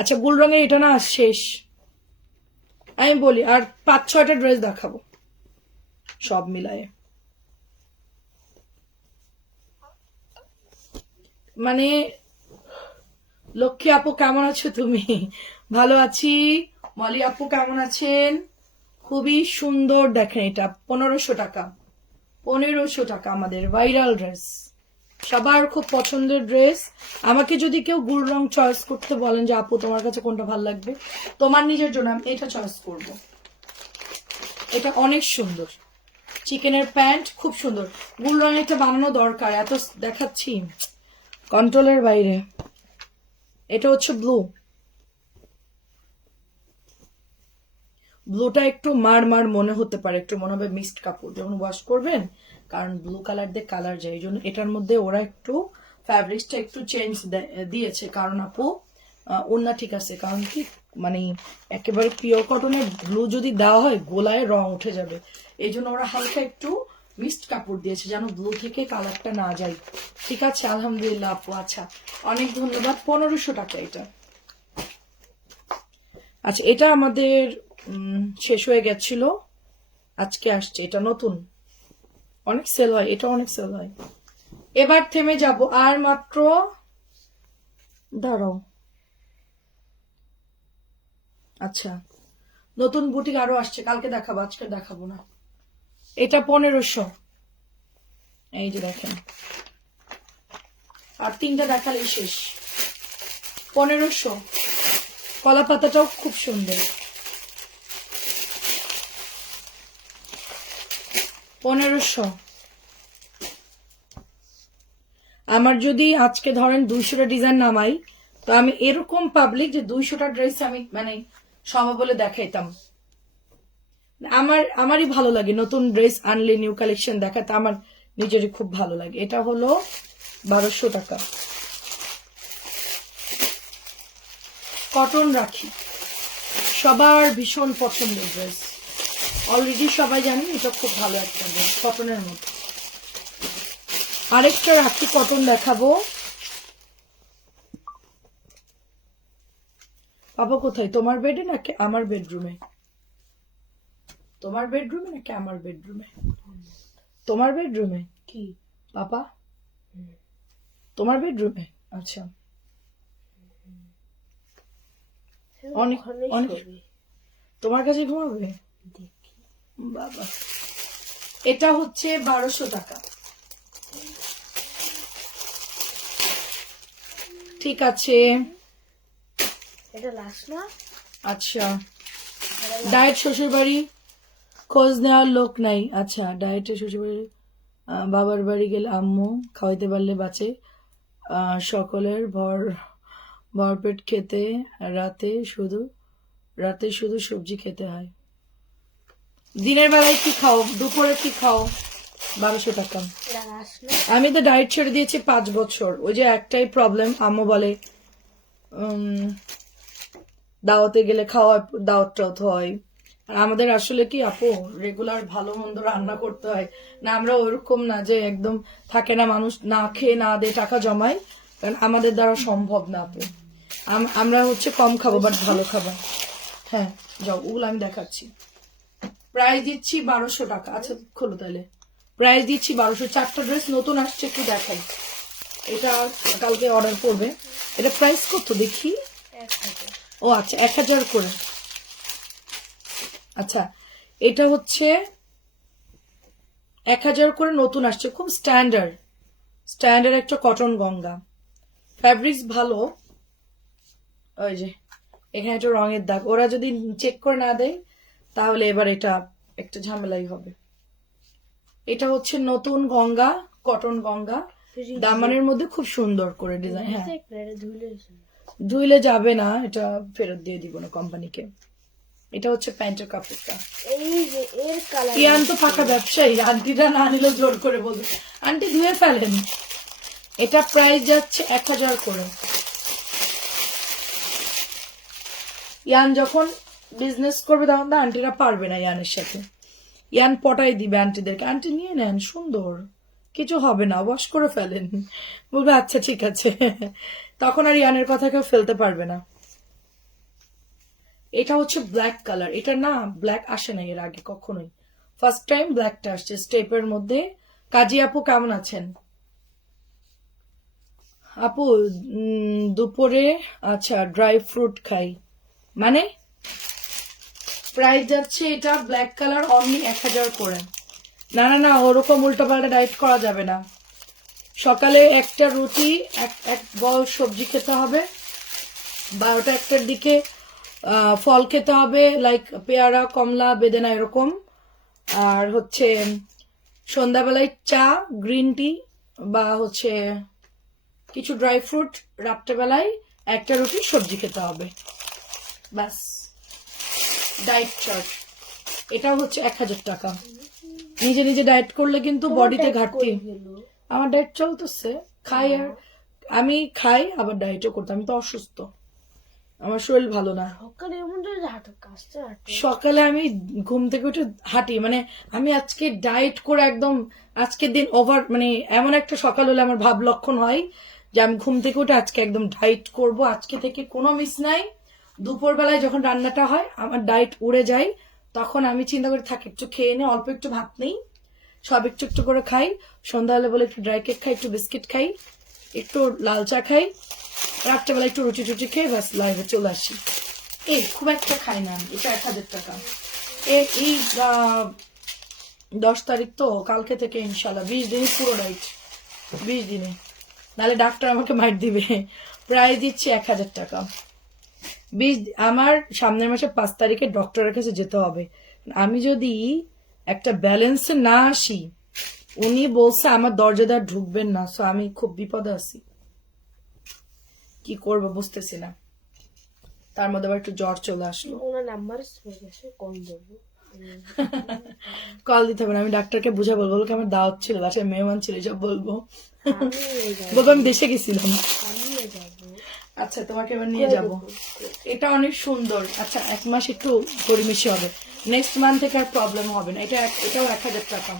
আচ্ছা গুল রঙের এটা না শেষ আমি বলি আর 5-6টা ড্রেস দেখাবো সব মিলায়ে মানে লক্ষ্মী আপু কেমন আছো তুমি ভালো আছি মলি আপু কেমন আছেন খুবই সুন্দর দেখেন এটা 1500 টাকা 1500 টাকা আমাদের ভাইরাল ড্রেস সবার খুব পছন্দের ড্রেস আমাকে যদি কেউ গুল রং চয়েস করতে বলেন যে আপু তোমার কাছে কোনটা ভালো লাগবে তোমার নিজের জন্য আমি এটা চয়েস করব এটা অনেক সুন্দর চিকেনের প্যান্ট খুব সুন্দর গুল রং এটা বানানো দরকার এত দেখাচ্ছি কন্ট্রোলের বাইরে এটা হচ্ছে ব্লুটা একটু মার মনে হতে পারে একটু মনে হবে মিক্সড কাপড় যখন ওয়াশ করবেন কারণ ব্লু কালার দিয়ে কালার যায় এই জন্য এটার মধ্যে ওরা একটু ফ্যাব্রিক্সটা একটু চেঞ্জ দিয়েছে কারণ আপু ওনা ঠিক আছে কারণ কি মানে একেবারে পিওর কটনের ব্লু যদি দেওয়া হয় গোলায় রং উঠে যাবে এই জন্য ওরা হালকা একটু মিক্সড কাপড় দিয়েছে যেন ব্লু থেকে কালারটা না যায় ঠিক আছে আলহামদুলিল্লাহ আপু আচ্ছা অনেক ধন্যবাদ 1500 টাকা এটা আচ্ছা এটা আমাদের শেষ হয়ে গেছিল আজকে আসছে এটা নতুন অনেক সেল হয় এটা অনেক সেল হয় এবার থেমে যাব আর মাত্র দাঁড়াও আচ্ছা নতুন বুটিক আরো আসছে কালকে দেখাবো আজকে দেখাবো না এটা 1500 এই যে দেখেন আর 3টা দেখালেই শেষ 1500 কলা পাতাটাও খুব সুন্দর 1500 আমার যদি আজকে ধরেন 200টা ডিজাইন নামাই তো আমি এরকম পাবলিক যে 200টা ড্রেস আমি মানে সবাই বলে দেখাইতাম আমারই ভালো লাগে নতুন ড্রেস আনলে নিউ কালেকশন দেখাতে আমার নিজেরই খুব ভালো লাগে এটা হলো 1200 টাকা কটন রাখি সবার ভীষণ পছন্দের ড্রেস অলরেডি সবাই জানেন এটা খুব ভালো একটা ড্রেস কটনের মধ্যে আরেকটা রাখি কটন দেখাবো পাবো কোথায় তোমার বেডে নাকি আমার বেডরুমে তোমার বেডরুমে নাকি আমার বেডরুমে তোমার বেডরুমে কি পাপা তোমার বেডরুমে আচ্ছা অনেক অনেক তোমার কাছে ঘুমাবে দেখি বাবা এটা হচ্ছে 1200 টাকা ঠিক আছে এটা লাস্ট না আচ্ছা ডায়েট শ্বশুর বাড়ি খোঁজ নেওয়ার লোক নাই আচ্ছা ডায়েটে শ্বশুর বাড়ি বাবার বাড়ি গেলে আম্মু খাওয়াইতে পারলে বাঁচে সকলের ভরপেট খেতে রাতে শুধু সবজি খেতে হয় দিনের বেলায় কি খাও দুপুরে কি খাও 1200 টাকা এটা লাস্ট না আমি তো ডায়েট ছেড়ে দিয়েছি 5 বছর ওই যে একটাই প্রবলেম আম্মু বলে দাওয়াতে গেলে খাওয়া দাওয়াতটাও তো হয় আর আমাদের আসলে কি আপু রেগুলার ভালো মন্দ রান্না করতে হয় না আমরা ওরকম না যে একদম থাকে না মানুষ না খেয়ে না দিয়ে টাকা জমায় কারণ আমাদের দ্বারা সম্ভব না আপু আমরা হচ্ছে কম খাবো বাট ভালো খাবো হ্যাঁ যাও ওগুলো আমি দেখাচ্ছি প্রাইস দিচ্ছি 1200 টাকা আচ্ছা খোলো তাহলে প্রাইস দিচ্ছি 1200 4টা ড্রেস নতুন আসছে একটু দেখাই এটা কালকে অর্ডার করবে এটা প্রাইস কত দেখি 1000 ও আচ্ছা 1000 করে আচ্ছা এটা হচ্ছে 1000 করে নতুন আসছে খুব স্ট্যান্ডার্ড একটা কটন গঙ্গা ফ্যাব্রিক্স ভালো ওই যে এখানে একটা রঙের দাগ ওরা যদি চেক করে না দেয় তাহলে এবার এটা একটা ঝামেলাই হবে এটা হচ্ছে নতুন গঙ্গা কটন গঙ্গা দামানের মধ্যে খুব সুন্দর করে ডিজাইন হ্যাঁ ধুইলে যাবে না, এটা ফেরত দিয়ে দিব না কোম্পানিকে। এটা হচ্ছে প্যান্টের কাপড়টা। এই যে এর কালার ইয়ান তো ফাঁকা ব্যবসায়ী, আন্টিরা না নিলেও জোর করে বলবে আন্টি ধুয়ে ফেলেন। এটা প্রাইস যাচ্ছে 1000 করে। ইয়ান যখন বিজনেস করবে তখন তো আন্টিরা পারবে না ইয়ানের সাথে, ইয়ান পটাই দিবে আন্টিদেরকে, আন্টি নিয়ে নেন সুন্দর, কিছু হবে না, ওয়াশ করে ফেলেন, বলবে আচ্ছা ঠিক আছে। তখন আর ইয়ানের কথা কেউ ফেলতে পারবে না। এটা হচ্ছে ব্ল্যাক কালার, এটা না ব্ল্যাক আসে না এর আগে কখনোই, ফার্স্ট টাইম ব্ল্যাকটা আসছে স্টেপের মধ্যে। কাজী আপু কেমন আছেন? আপু দুপুরে আচ্ছা ড্রাই ফ্রুট খাই মানে প্রাইস যাচ্ছে এটা ব্ল্যাক কালার অনলি 1000 করে। না না না, ওরকম উল্টাপাল্টা ডায়েট করা যাবে না। সকালে একটা রুটি, এক বল সবজি খেতে হবে, 12টা 1টার দিকে ফল খেতে হবে, লাইক পেয়ারা, কমলা, বেদানা এরকম। আর হচ্ছে সন্ধ্যাবেলায় চা, গ্রিন টি বা হচ্ছে কিছু ড্রাই ফ্রুট, রাত্রেবেলায় একটা রুটি, সবজি খেতে হবে, ব্যাস ডায়েট চার্ট। এটা হচ্ছে 1000 টাকা। নিজে নিজে ডায়েট করলে কিন্তু বডিতে ঘাটতি। আমার ডায়েট চলতেছে, খাই আর আমি খাই আবার ডায়েটও করতে, আমি তো অসুস্থ, আমার শরীর ভালো না। সকালে এমন তো হাঁটো, কাজটা হাঁটো। সকালে আমি ঘুম থেকে উঠে হাঁটি, মানে আমি আজকে ডায়েট করে একদম আজকের দিন ওভার, মানে এমন একটা সকাল হলে আমার ভাব লক্ষণ হয় যে আমি ঘুম থেকে উঠে আজকে একদম ডায়েট করব, আজকে থেকে কোনো মিস নাই। দুপুর বেলায় যখন রান্নাটা হয় আমার ডায়েট উড়ে যায়, তখন আমি চিন্তা করে থাকি একটু খেয়ে নে, অল্প একটু ভাত নেই, সব একটু একটু করে খাই। সন্ধ্যা হলে বলে একটু ড্রাই কেক খাই, একটু বিস্কিট খাই, একটু লাল চা খাই, রাত্রেবেলা একটু রুটি টুটি খেয়ে ব্যাস লাইভে চলে আসি। এই খুব একটা খাই না আমি। এটা 1000 টাকা। এই 10 তারিখ তো, কালকে থেকে ইনশাল্লাহ 20 দিনই পুরো ডাইট, 20 দিনে, নাহলে ডাক্তার আমাকে মার দিবে। প্রায় দিচ্ছি 1000 টাকা। আমার সামনের মাসে 5 তারিখে ডক্টরের কাছে যেতে হবে। আমি যদি একটা ব্যালেন্সে না আসি, উনি বলছে আমার দরজাদার ঢুকবেন না, সো আমি খুব বিপদে আছি, কি করবো বুঝতেছি না। তার মধ্যে আবার একটু জ্বর চলে আসলো। ওনার নাম্বার গেছে, কল দেবো। কল দিতে হবে না, আমি ডাক্তারকে বুঝা বলবো, বলবো কি আমার দাওয়াত ছিল, বাসায় মেহমান ছিল, এসব বলবো। আমি নিয়ে যাবো, বলবো আমি দেশে গেছিলাম। আমি নিয়ে যাবো। আচ্ছা তোমাকে এবার নিয়ে যাব। এটা অনেক সুন্দর। আচ্ছা 1 মাস একটু পরিমিশি হবে, নেক্সট মান্থ থেকে আর প্রবলেম হবে না। এটাও 1000 টাকা।